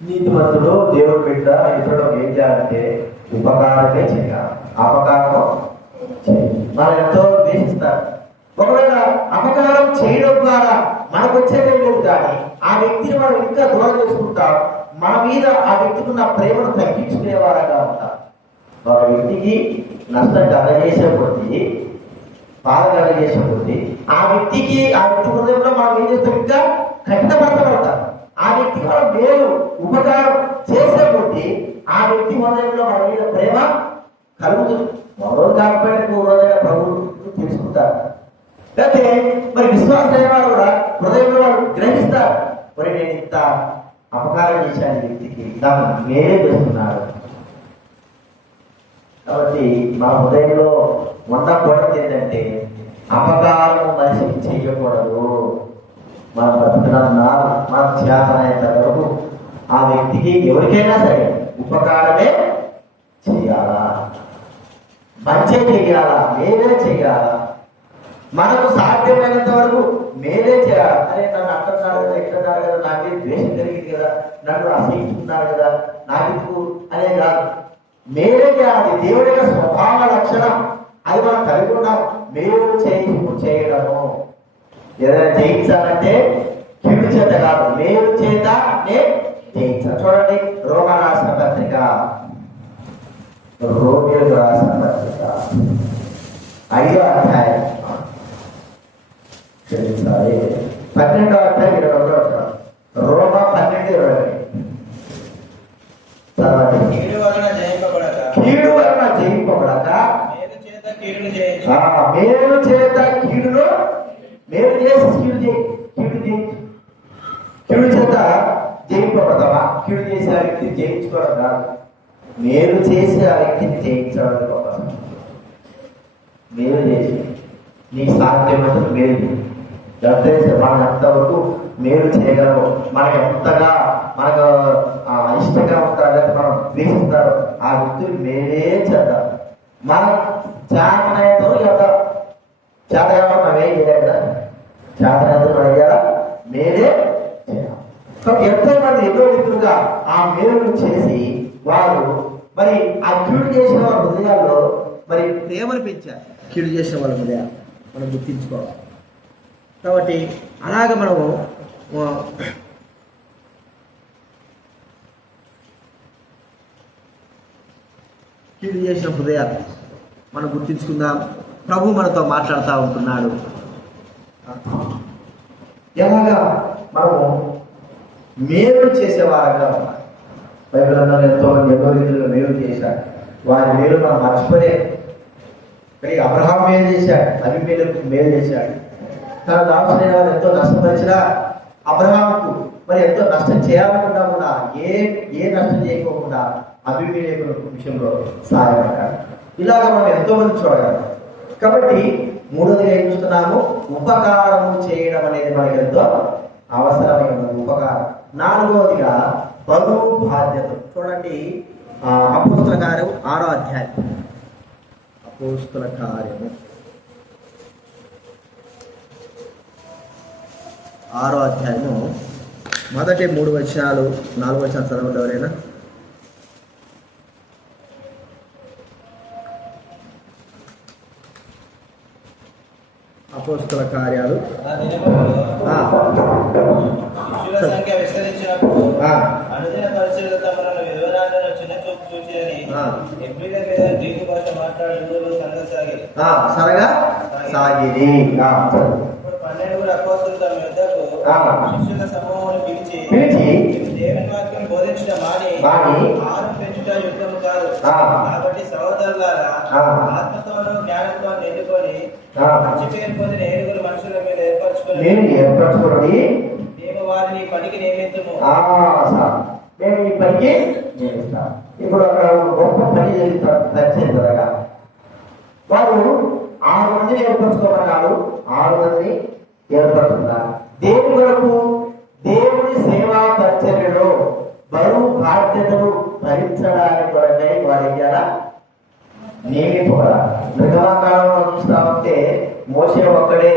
నీతిమంతుడు దేవుడు బిడ్డ ఇతరుడు ఏం చేయాలంటే ఉపకారమే చేయాలి, అపకారం చేయాలి. మనం ఎంతో ద్వేషిస్తారు. ఒకవేళ అపకారం చేయడం ద్వారా మనకు వచ్చేదే లేదు, కానీ ఆ వ్యక్తిని మనం ఇంకా దూరం చేసుకుంటాం. మన మీద ఆ వ్యక్తికి ఉన్న ప్రేమను తగ్గించుకునేవారుగా ఉంటాం. ఒక వ్యక్తికి నష్టం కలగజేసే కొద్దీ, బాధ కలగజేసే కొద్దీ ఆ వ్యక్తి హృదయంలో మనం ఏం చేస్తాం? ఇంకా కఠినపడతాం. ఆ వ్యక్తికి మనం మేలు ఉపకారం చేసే కొద్దీ ఆ వ్యక్తి హృదయంలో మన మీద ప్రేమ కలుగుతుంది. మరో కాకపోయినా రోజైన ప్రభువు తెలుసుకుంటారు. అయితే మరి విశ్వాసమైన వారు కూడా హృదయంలో వాళ్ళు గ్రహిస్తారు, మరి నేను ఇంత అపకారం చేశాను ఈ వ్యక్తికి, నాకు మేలే చేస్తున్నాడు. కాబట్టి మా హృదయంలో ఉండకూడదు ఏంటంటే అపకారం మనిషికి చేయకూడదు. మనం బ్రతకనున్నారు, మన చేతనైనంత వరకు ఆ వ్యక్తికి ఎవరికైనా సరే ఉపకారమే చేయాలా, మంచి చెయ్యాలా, మేలే చెయ్యాలా. మనకు సాధ్యమైనంత వరకు మేలే చేయాలి. అరే నన్ను అంటున్నారు కదా, ఎక్కడున్నారు కదా, నాకే ద్వేషం జరిగింది కదా, నన్ను అసహించుకున్నారు కదా, నాకు అనే కాదు, మేలే చేయాలి. దేవుడి యొక్క స్వభావ లక్షణం అది మనం కలిగి ఉన్నాం. మేలు చేయడము. ఏదైనా జయించాలంటే కీడు చేత కాదు, మేలు చేతనే జయించాలి. చూడండి, రోమా రాసిన పత్రిక, రోమిలకు రాసిన పత్రిక 5వ అధ్యాయం 12వ అధ్యాయం 22వ వచనం. రోమా 12:22. తర్వాత కీడు వలన జయింపబడక మేలు చేత కీడును మేలు చేసి కీడు చేత జయింపబడతావా? కీడు చేసే ఆ వ్యక్తిని జయించుకోవడం కాదు, మేలు చేసి ఆ వ్యక్తిని జయించడం కోసం. మేలు చేసి నీ సాధ్యమైన మేలు మనం ఎంతవరకు మేలు చేయగలము, మనకి ఎంతగా మనకు ఇష్టంగా ఉంటారు లేదా మనం ద్వేషిస్తారు ఆ వ్యక్తులు మేలే చేద్దాం. మన చేతనైతే చేతగా మనం ఏం చేయాలి కదా, చేతనైతే మనం అయ్యారా మేలే చేయాలి. ఎంతో మంది ఎన్నో విధులుగా ఆ మేలు చేసి వారు మరి ఆ కీడు చేసిన వాళ్ళ హృదయాల్లో మరి ప్రేమను పెంచారు. కీడు చేసిన వాళ్ళ హృదయాలు మనం గుర్తించుకోవాలి. కాబట్టి అలాగ మనము కీడు చేసిన హృదయాలు మనం గుర్తించుకుందాం. ప్రభు మనతో మాట్లాడుతూ ఉంటున్నాడు. ఎలాగా మనము మేలు చేసేవారుగా ఉన్నాం. బైబిల్ అన్నారు ఎంతో మంది ఎన్నో రీతిలో మేలు చేశారు. వారి మేలు మనం మర్చిపోలేదు. మరి అబ్రహాం మేలు చేశాడు, అబీమెలెకు మేలు చేశాడు. తన దాసులైన వారు ఎంతో నష్టపరిచినా అబ్రహాముకు మరి ఎంతో నష్టం చేయాలనుకున్నా కూడా ఏ నష్టం చేయకోకుండా అబీమెలెకు విషయంలో సహాయపడ్డాడు. ఇలాగ మనం ఎంతో మంది చూడగలం. కాబట్టి మూడోదిగా ఏం చూస్తున్నాము? ఉపకారము చేయడం అనేది మనకి ఎంతో అవసరమైన ఉపకారం. నాలుగవదిగా బరువు బాధ్యత. చూడండి, అపోస్తల కార్యం 6వ అధ్యాయం. అపోస్తల కార్యము 6వ అధ్యాయము మొదటి 3 వచనాలు 4 వచనాలు చదవండి ఎవరైనా. అపోస్తల కార్యాలు ఆ దినములలో శిష్యుల సంఖ్య విస్తరించినప్పుడు అనుదిన పరిచర్యలు తమను వివరాలను చిన్న చూపు చూచినని ఎబ్రిల మీద గ్రీకు భాష మాట్లాడే సంగతి సరగా సాగిరి. ఇప్పుడు 12 అపోస్తలులు తమ యొద్దకు శిష్యుల సమూహాన్ని పిలిచి దేవుని వాక్యం బోధించడం మాని ఆహారం పెంచుట యుద్ధము కాదు, కాబట్టి సహోదరులారా ఆత్మతోనూ జ్ఞానంతో నిండుకొని మంచి పేరు పొందిన 7 మనుషుల మీద ఏర్పరచుకొని మేము వారిని పనికి నియమిద్దుము. మేము ఈ పనికి నియమిస్తాం. ఇప్పుడు అక్కడ గొప్ప పని జరిగింది కదా, వారు 6 మందిని ఏర్పరచుకోమన్నారు. 6 మందిని ఏర్పరచుకున్నారు. దేవుని కొరకు దేవుని సేవా పరిచర్యలో బరువు బాధ్యతలు భరించడానికి కొరకై వారి ద్వారా నియమింపబడాలి. నిర్గమకాలంలో చూస్తా ఉంటే మోషే ఒక్కడే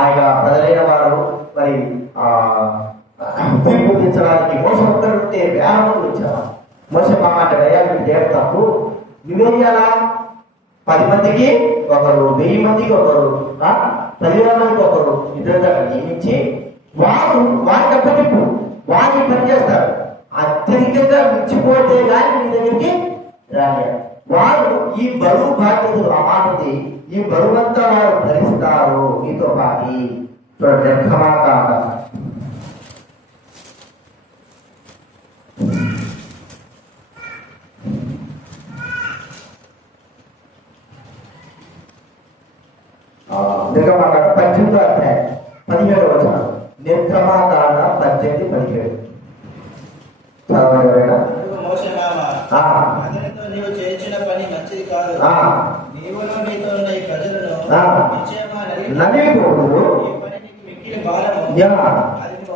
ఆయన ప్రజలైన వారు మరి తీర్పుదించడానికి మోస ఒక్కడు ఉంటే వేల మంది వచ్చారు. మోస మాట అయ్యా మీకు దేవ తప్పు, నువ్వేం చేయాలా? 10 మందికి ఒకరు, 1000 మందికి ఒకరు, 10,000 మందికి ఒకరు, ఇద్దరు దగ్గర నియమించి వారికి అప్పటిప్పు వారికి పనిచేస్తారు. అత్యధికంగా మించిపోతే కానీ మీ దగ్గరికి రాలేదు. వారు ఈ బరువు బాధ్యతలు అమానది, ఈ బరువంతా వారు భరిస్తారు మీతో పాటి. నిర్గమకాండ నిర్గమకాండ 18వ అధ్యాయం 17వ వచనం. నిర్గమకాండ 18-17 చదవండి. మోషే అతనితో నీవు చేయించిన పని మంచిది కాదు, నీవును నీతో ఉన్న ఈ ప్రజలను నలిగిపోదు, ఈ పని నీకు మిక్కిలి భారము, అది నువ్వు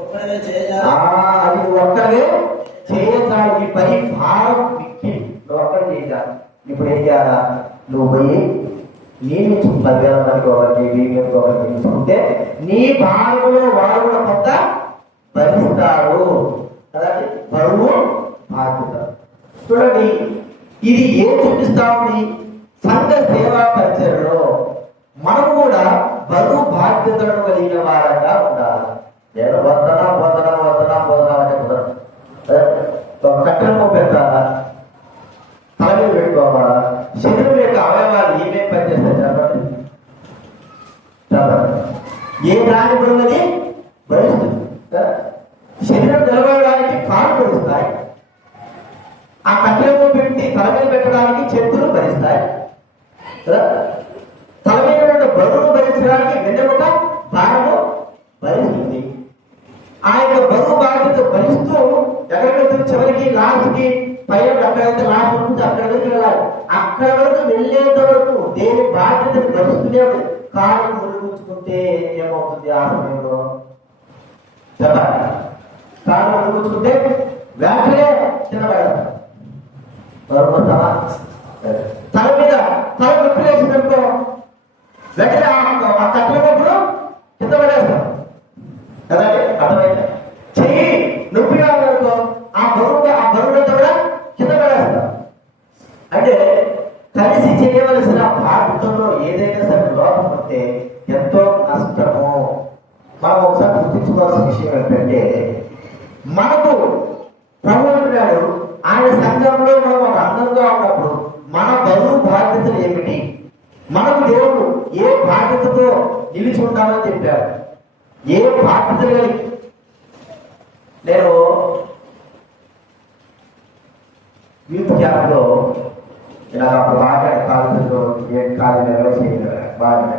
ఒక్కడే చేయజాలి. ఈ పని భారం మిక్కిలి నువ్వు ఒక్కడే చేయాలి. ఇప్పుడు ఏం చేయాలా? నువ్వు పోయి నియమించు 10,000 మందికి ఒకరికి, 1000 మందికి ఒకరికి నియమించుకుంటే నీ భారంలో వారు కూడా కొంత భరిస్తారు. అలాగే బరువు బాధ్యత. చూడండి, ఇది ఏం చూపిస్తా ఉంది? సంఘ సేవా పరిచర్యలో మనం కూడా బరువు బాధ్యతలను కలిగిన వారంగా ఉండాలి. నేను వదనా అంటే కుదరదు. కట్టెలను పెట్టాలా, తల పెట్టుకోవాలా, శరీరం యొక్క అవయవాలు ఏమేమి పనిచేస్తాయి చెప్పండి. ఏ దాని బరువుని భరిస్తుంది. శరీరం నిలబడడానికి కాళ్ళు భరిస్తాయి, ఆ కట్టెలను పెట్టి తల మీద పెట్టడానికి చేతులు భరిస్తాయి, తల మీద బరువును భరించడానికి వెన్నెముక భారము భరిస్తుంది. ఆ యొక్క బరువు బాధ్యత భరిస్తూ ఎక్కడికి చివరికి లాస్ట్కి పైన అక్కడైతే లాస్ట్ ఉంటుంది అక్కడ వరకు వెళ్ళాలి. అక్కడ వరకు వెళ్ళేంత వరకు దేని బాధ్యతను భరిస్తూనే కాళ్ళు మురుగుంచుకుంటే ఏమవుతుంది? ఆ సమయంలో చెప్పాలి, కాళ్ళు మురుగుంచుకుంటే వెంటనే తినబడతారు. తల మీద తల నొప్పి వేసిందనుకో వెంటనే ఆ కట్టెలప్పుడు కింద పడేస్తాం కదండి. అర్థమైంది? చెయ్యి నొప్పిగా ఉందనుకో ఆ బరువులంతా కూడా కింద పడేస్తాం. అంటే కలిసి చేయవలసిన బాధ్యతలో ఏదైనా సరే లోపం వస్తే ఎంతో నష్టము. మనం ఒకసారి గుర్తించుకోవాల్సిన విషయం ఏంటంటే, మనకు ప్రభు అంటున్నాడు ఆయన సంఘంలో మనం ఒక అందంగా ఉన్నప్పుడు మన బరువు బాధ్యతలు ఏమిటి, మనకు దేవుడు ఏ బాధ్యతతో నిలిచి ఉండాలని చెప్పారు, ఏ బాధ్యతలు కలిగి. నేను యూత్ క్యాంప్లో ఇలా బాగా కాలేజీలో ఏ కాలేజీ నిర్వహించారు బాగా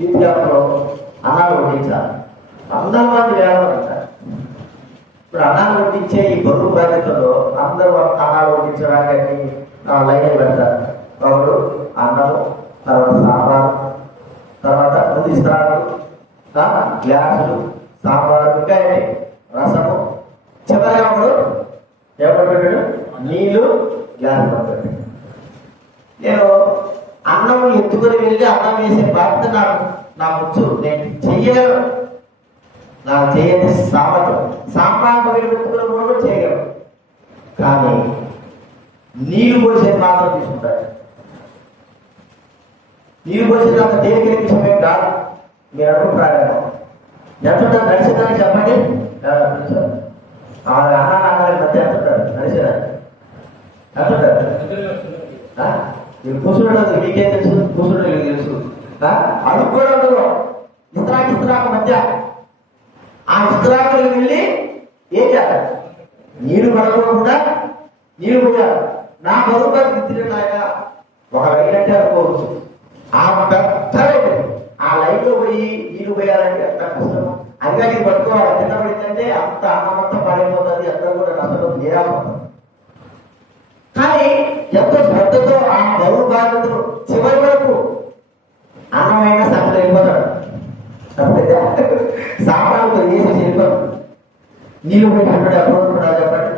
యూత్ క్యాంప్లో అన్నాలు వడ్డించాలి. 100 మంది వేలం అంటారు. ఇప్పుడు అన్నాలు వడ్డించే ఈ బరువు బాధ్యతలో అందరూ అన్నాలు వడ్డించడానికి లైన్ పెడతారు. ఒకడు అన్నము, తర్వాత సాంబారు, తర్వాత ముందు ఇస్తారు గ్లాసులు, సాంబారు, ఇంకా రసము, చివరిగా ఒకడు ఎవరు పెట్టాడు నీళ్లు గ్లాసు పట్టాడు. నేను అన్నం ఎత్తుకొని వెళ్ళి అన్నం వేసే బాధ్యత నా ముచ్చు నేను చెయ్యగలను. నాకు చేయని సామర్థ్యం సాంబార్ పెట్టుకుని కూడా చేయగలను. కానీ నీరు పోసేది మాత్రం తీసుకుంటాడు. నీరు పోసేది అంత తేలికైన విషయమే కాదు. మీ అభిప్రాయం ఎంత ఉంటుంది నడిచేదానికి చెప్పండి. అన్నాలి మధ్య ఎంత ఉంటుంది నడిచేదానికి ఎంత ఉంటుంది? మీరు కూర్చుండదు, మీకేం తెలుసు? కూర్చుంటే తెలుసు. అడుగు కూడా ఉండదు. ఇస్త్రాకు మధ్య ఆ ఇస్త్రాకులకు వెళ్ళి ఏం చేయాలి? నీళ్లు పడకుండా నీళ్లు పోయాలి. నా బరువుగా తిరిగిన ఆయన ఒక లైన్ అంటే అనుకోవచ్చు. ఆ పెద్ద లైన్, ఆ లైన్ లో పోయి నీళ్లు పోయాలంటే ఎంత కష్టం. అందుకే ఇది పట్టుకోవాలి. కింద పడిందంటే అంత అన్నమంతా పడిపోతుంది, అంతా కూడా నష్టం తీరాలి. కానీ ఎంతో శ్రద్ధతో ఆ బరువు బాధ్యతలు చివరి వరకు అన్నమైన సంగతి వెళ్ళిపోతాడు. సామాన్యులు చేసి వెళ్ళిపోతాడు. నీళ్ళు పోయినప్పుడు ఎప్పుడు ఉంటున్నా చెప్పండి?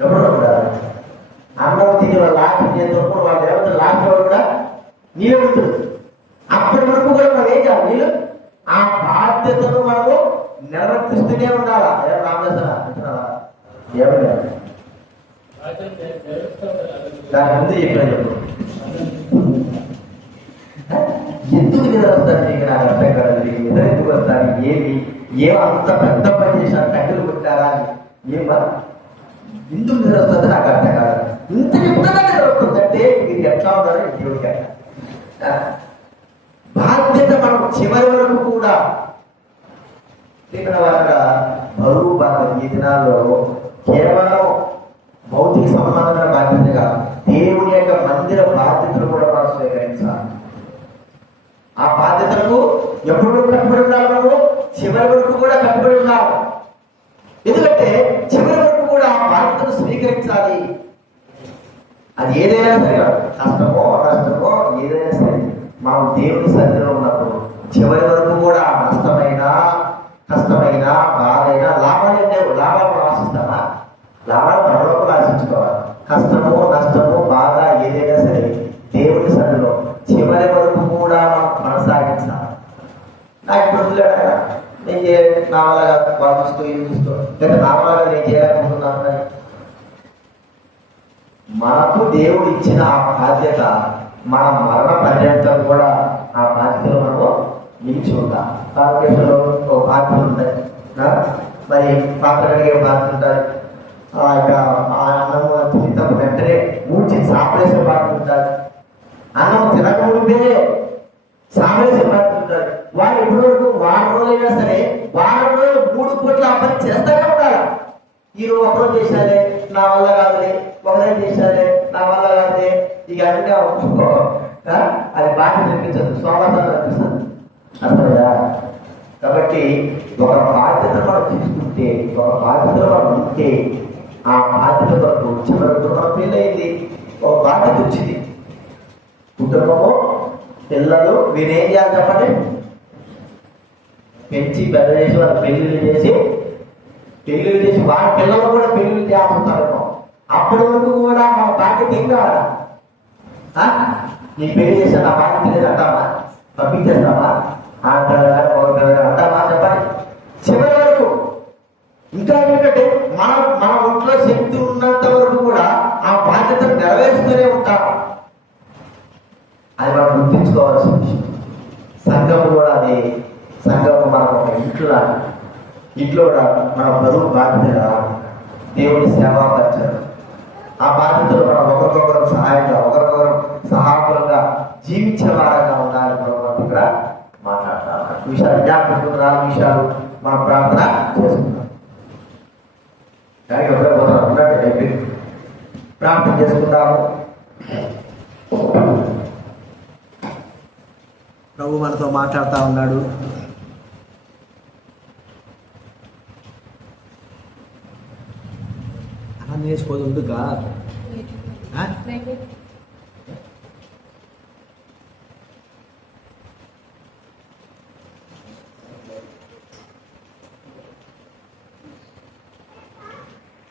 ఎప్పుడు ఉంటున్నారు? అన్నం తిని లాస్ట్ చేసినప్పుడు వాళ్ళ దేవత లాస్ట్ కూడా నీళ్ళు ఉంటుంది. అప్పటి వరకు కూడా మనం ఏం చేయాలి? నీళ్ళు ఆ బాధ్యతను మనము నిర్వర్తిస్తూనే ఉండాలా. ఏమన్నా దాని ముందు చెప్పిన చెప్పు. ఎందుకు నిద్రొస్తాను నీకు నాకు అర్థం కాదు. నిద్ర ఎందుకు వస్తాను? ఏమంత పెద్ద పని చేశాను, కట్టెలు కొట్టారా అని ఏమా ఎందుకు నిద్ర వస్తుంది నాకు అర్థం కాదు. ఇంత ఎప్పుడైనా నిద్ర వస్తుందంటే మీరు ఎట్లా ఉన్నారో దేవుడికి బాధ్యత మనం చివరి వరకు కూడా ఇక్కడ వాళ్ళ బరువు బాధ్యత ఈ దినాల్లో కేవలం భౌతిక సంబంధమైన బాధ్యత కాదు, దేవుని యొక్క మందిర బాధ్యతలు కూడా మనం స్వీకరించాలి. ఆ బాధ్యతలకు ఎప్పుడు కట్టుబడి ఉండాలి? మనము చివరి వరకు కూడా కట్టుబడి ఉండాలి. ఎందుకంటే చివరి వరకు కూడా ఆ బాధ్యతను స్వీకరించాలి. అది ఏదైనా సరే, కష్టమో నష్టమో ఏదైనా సరే, మనం దేవుని సన్నిధిలో ఉన్నప్పుడు చివరి వరకు కూడా కష్టమైన బాధైనా లాభాలు లేవు. లాభాలు మనం ఆశిస్తామా? లాభాలు పరలోకంలో ఆశించుకోవాలి. కష్టమో నష్టమో బాధ ఏదైనా సరే దేవుని సన్నిధిలో చివరి వరకు కూడా మనం కొనసాగించాలి. నాకు ఇప్పుడు వదిలేడా నేను నా వల్ల వాళ్ళు చూస్తూ ఏం చూస్తూ లేదా నా వల్ల నేను చేయలేకపోతున్నాను. మనకు దేవుడు ఇచ్చిన ఆ బాధ్యత మన మరణ పర్యంతం కూడా ఆ బాధ్యతలు మనము నిలిచి ఉంటాం. భారతదేశంలో బాధ్యతలు ఉంటాయి, మరి పాత్ర కడిగే బాధ్యత ఉంటాయి, ఆ అన్నం తినేటప్పుడు వెంటనే ఊడ్చి సాపలేసే బాధ్యత ఉంటారు, అన్నం తినకముందే సామేసే బాధ్యత ఉంటారు. వారు ఎప్పటి వరకు వారం రోజులైనా సరే వారం రోజులు 3 పూట్ల ఆ పని చేస్తూనే ఉండాలి. ఈరోజు ఒకరోజు చేశారే నా వల్ల కాదులే, ఒకరోజు చేశారే నా వల్ల కాదులే, ఇక అన్నీ అది బాధ్యత అనిపించదు, సోమవారం అనిపిస్తుంది. అర్థమయ్యా? కాబట్టి ఒక బాధ్యత మనం తీసుకుంటే, ఒక బాధ్యతలో మనం ఉంటే, ఆ బాధ్యత వరకు చివరకు మనం పెళ్ళయింది, ఒక బాధ్యత వచ్చింది. కుటుంబము, పిల్లలు, వీరేం చేయాలి చెప్పండి? పెంచి పెద్ద చేసి వాళ్ళు పెళ్లిళ్ళు చేసి వారి పిల్లలు కూడా పెళ్లిళ్ళు చేస్తుంటారు. అప్పటి వరకు కూడా మా బాధ్యత ఏం కావాలా? నీ పెళ్లి చేస్తే నా బాధ్యత లేదు అంటామా? పంపించేస్తామా? అంటామా? చెప్పండి. చివరి వరకు ఇంకా ఏంటంటే మన ఒంట్లో శక్తి ఉన్నంత వరకు కూడా ఆ బాధ్యతను నెరవేరుస్తూనే ఉంటాం. అది మనం గుర్తించుకోవాల్సిన విషయం. సంఘం కూడా అదే. సంఘం మనం ఒక ఇంట్లో కూడా మన బరువు బాధ్యత దేవుని సేవా పరిచయం. ఆ బాధ్యతలు మనం ఒకరికొకరు సహాయంగా, ఒకరికొకరు సహాయకులుగా జీవించే వారంగా ఉండాలి. మనం ఇక్కడ మాట్లాడతాం. విషయాలు జ్ఞాపకం 4 విషయాలు మనం ప్రార్థన చేసుకుంటాం. కానీ ఉన్నట్టు ప్రార్థన చేసుకుంటాము. ప్రభు మనతో మాట్లాడుతూ ఉన్నాడు. అలా నేర్చుకోదు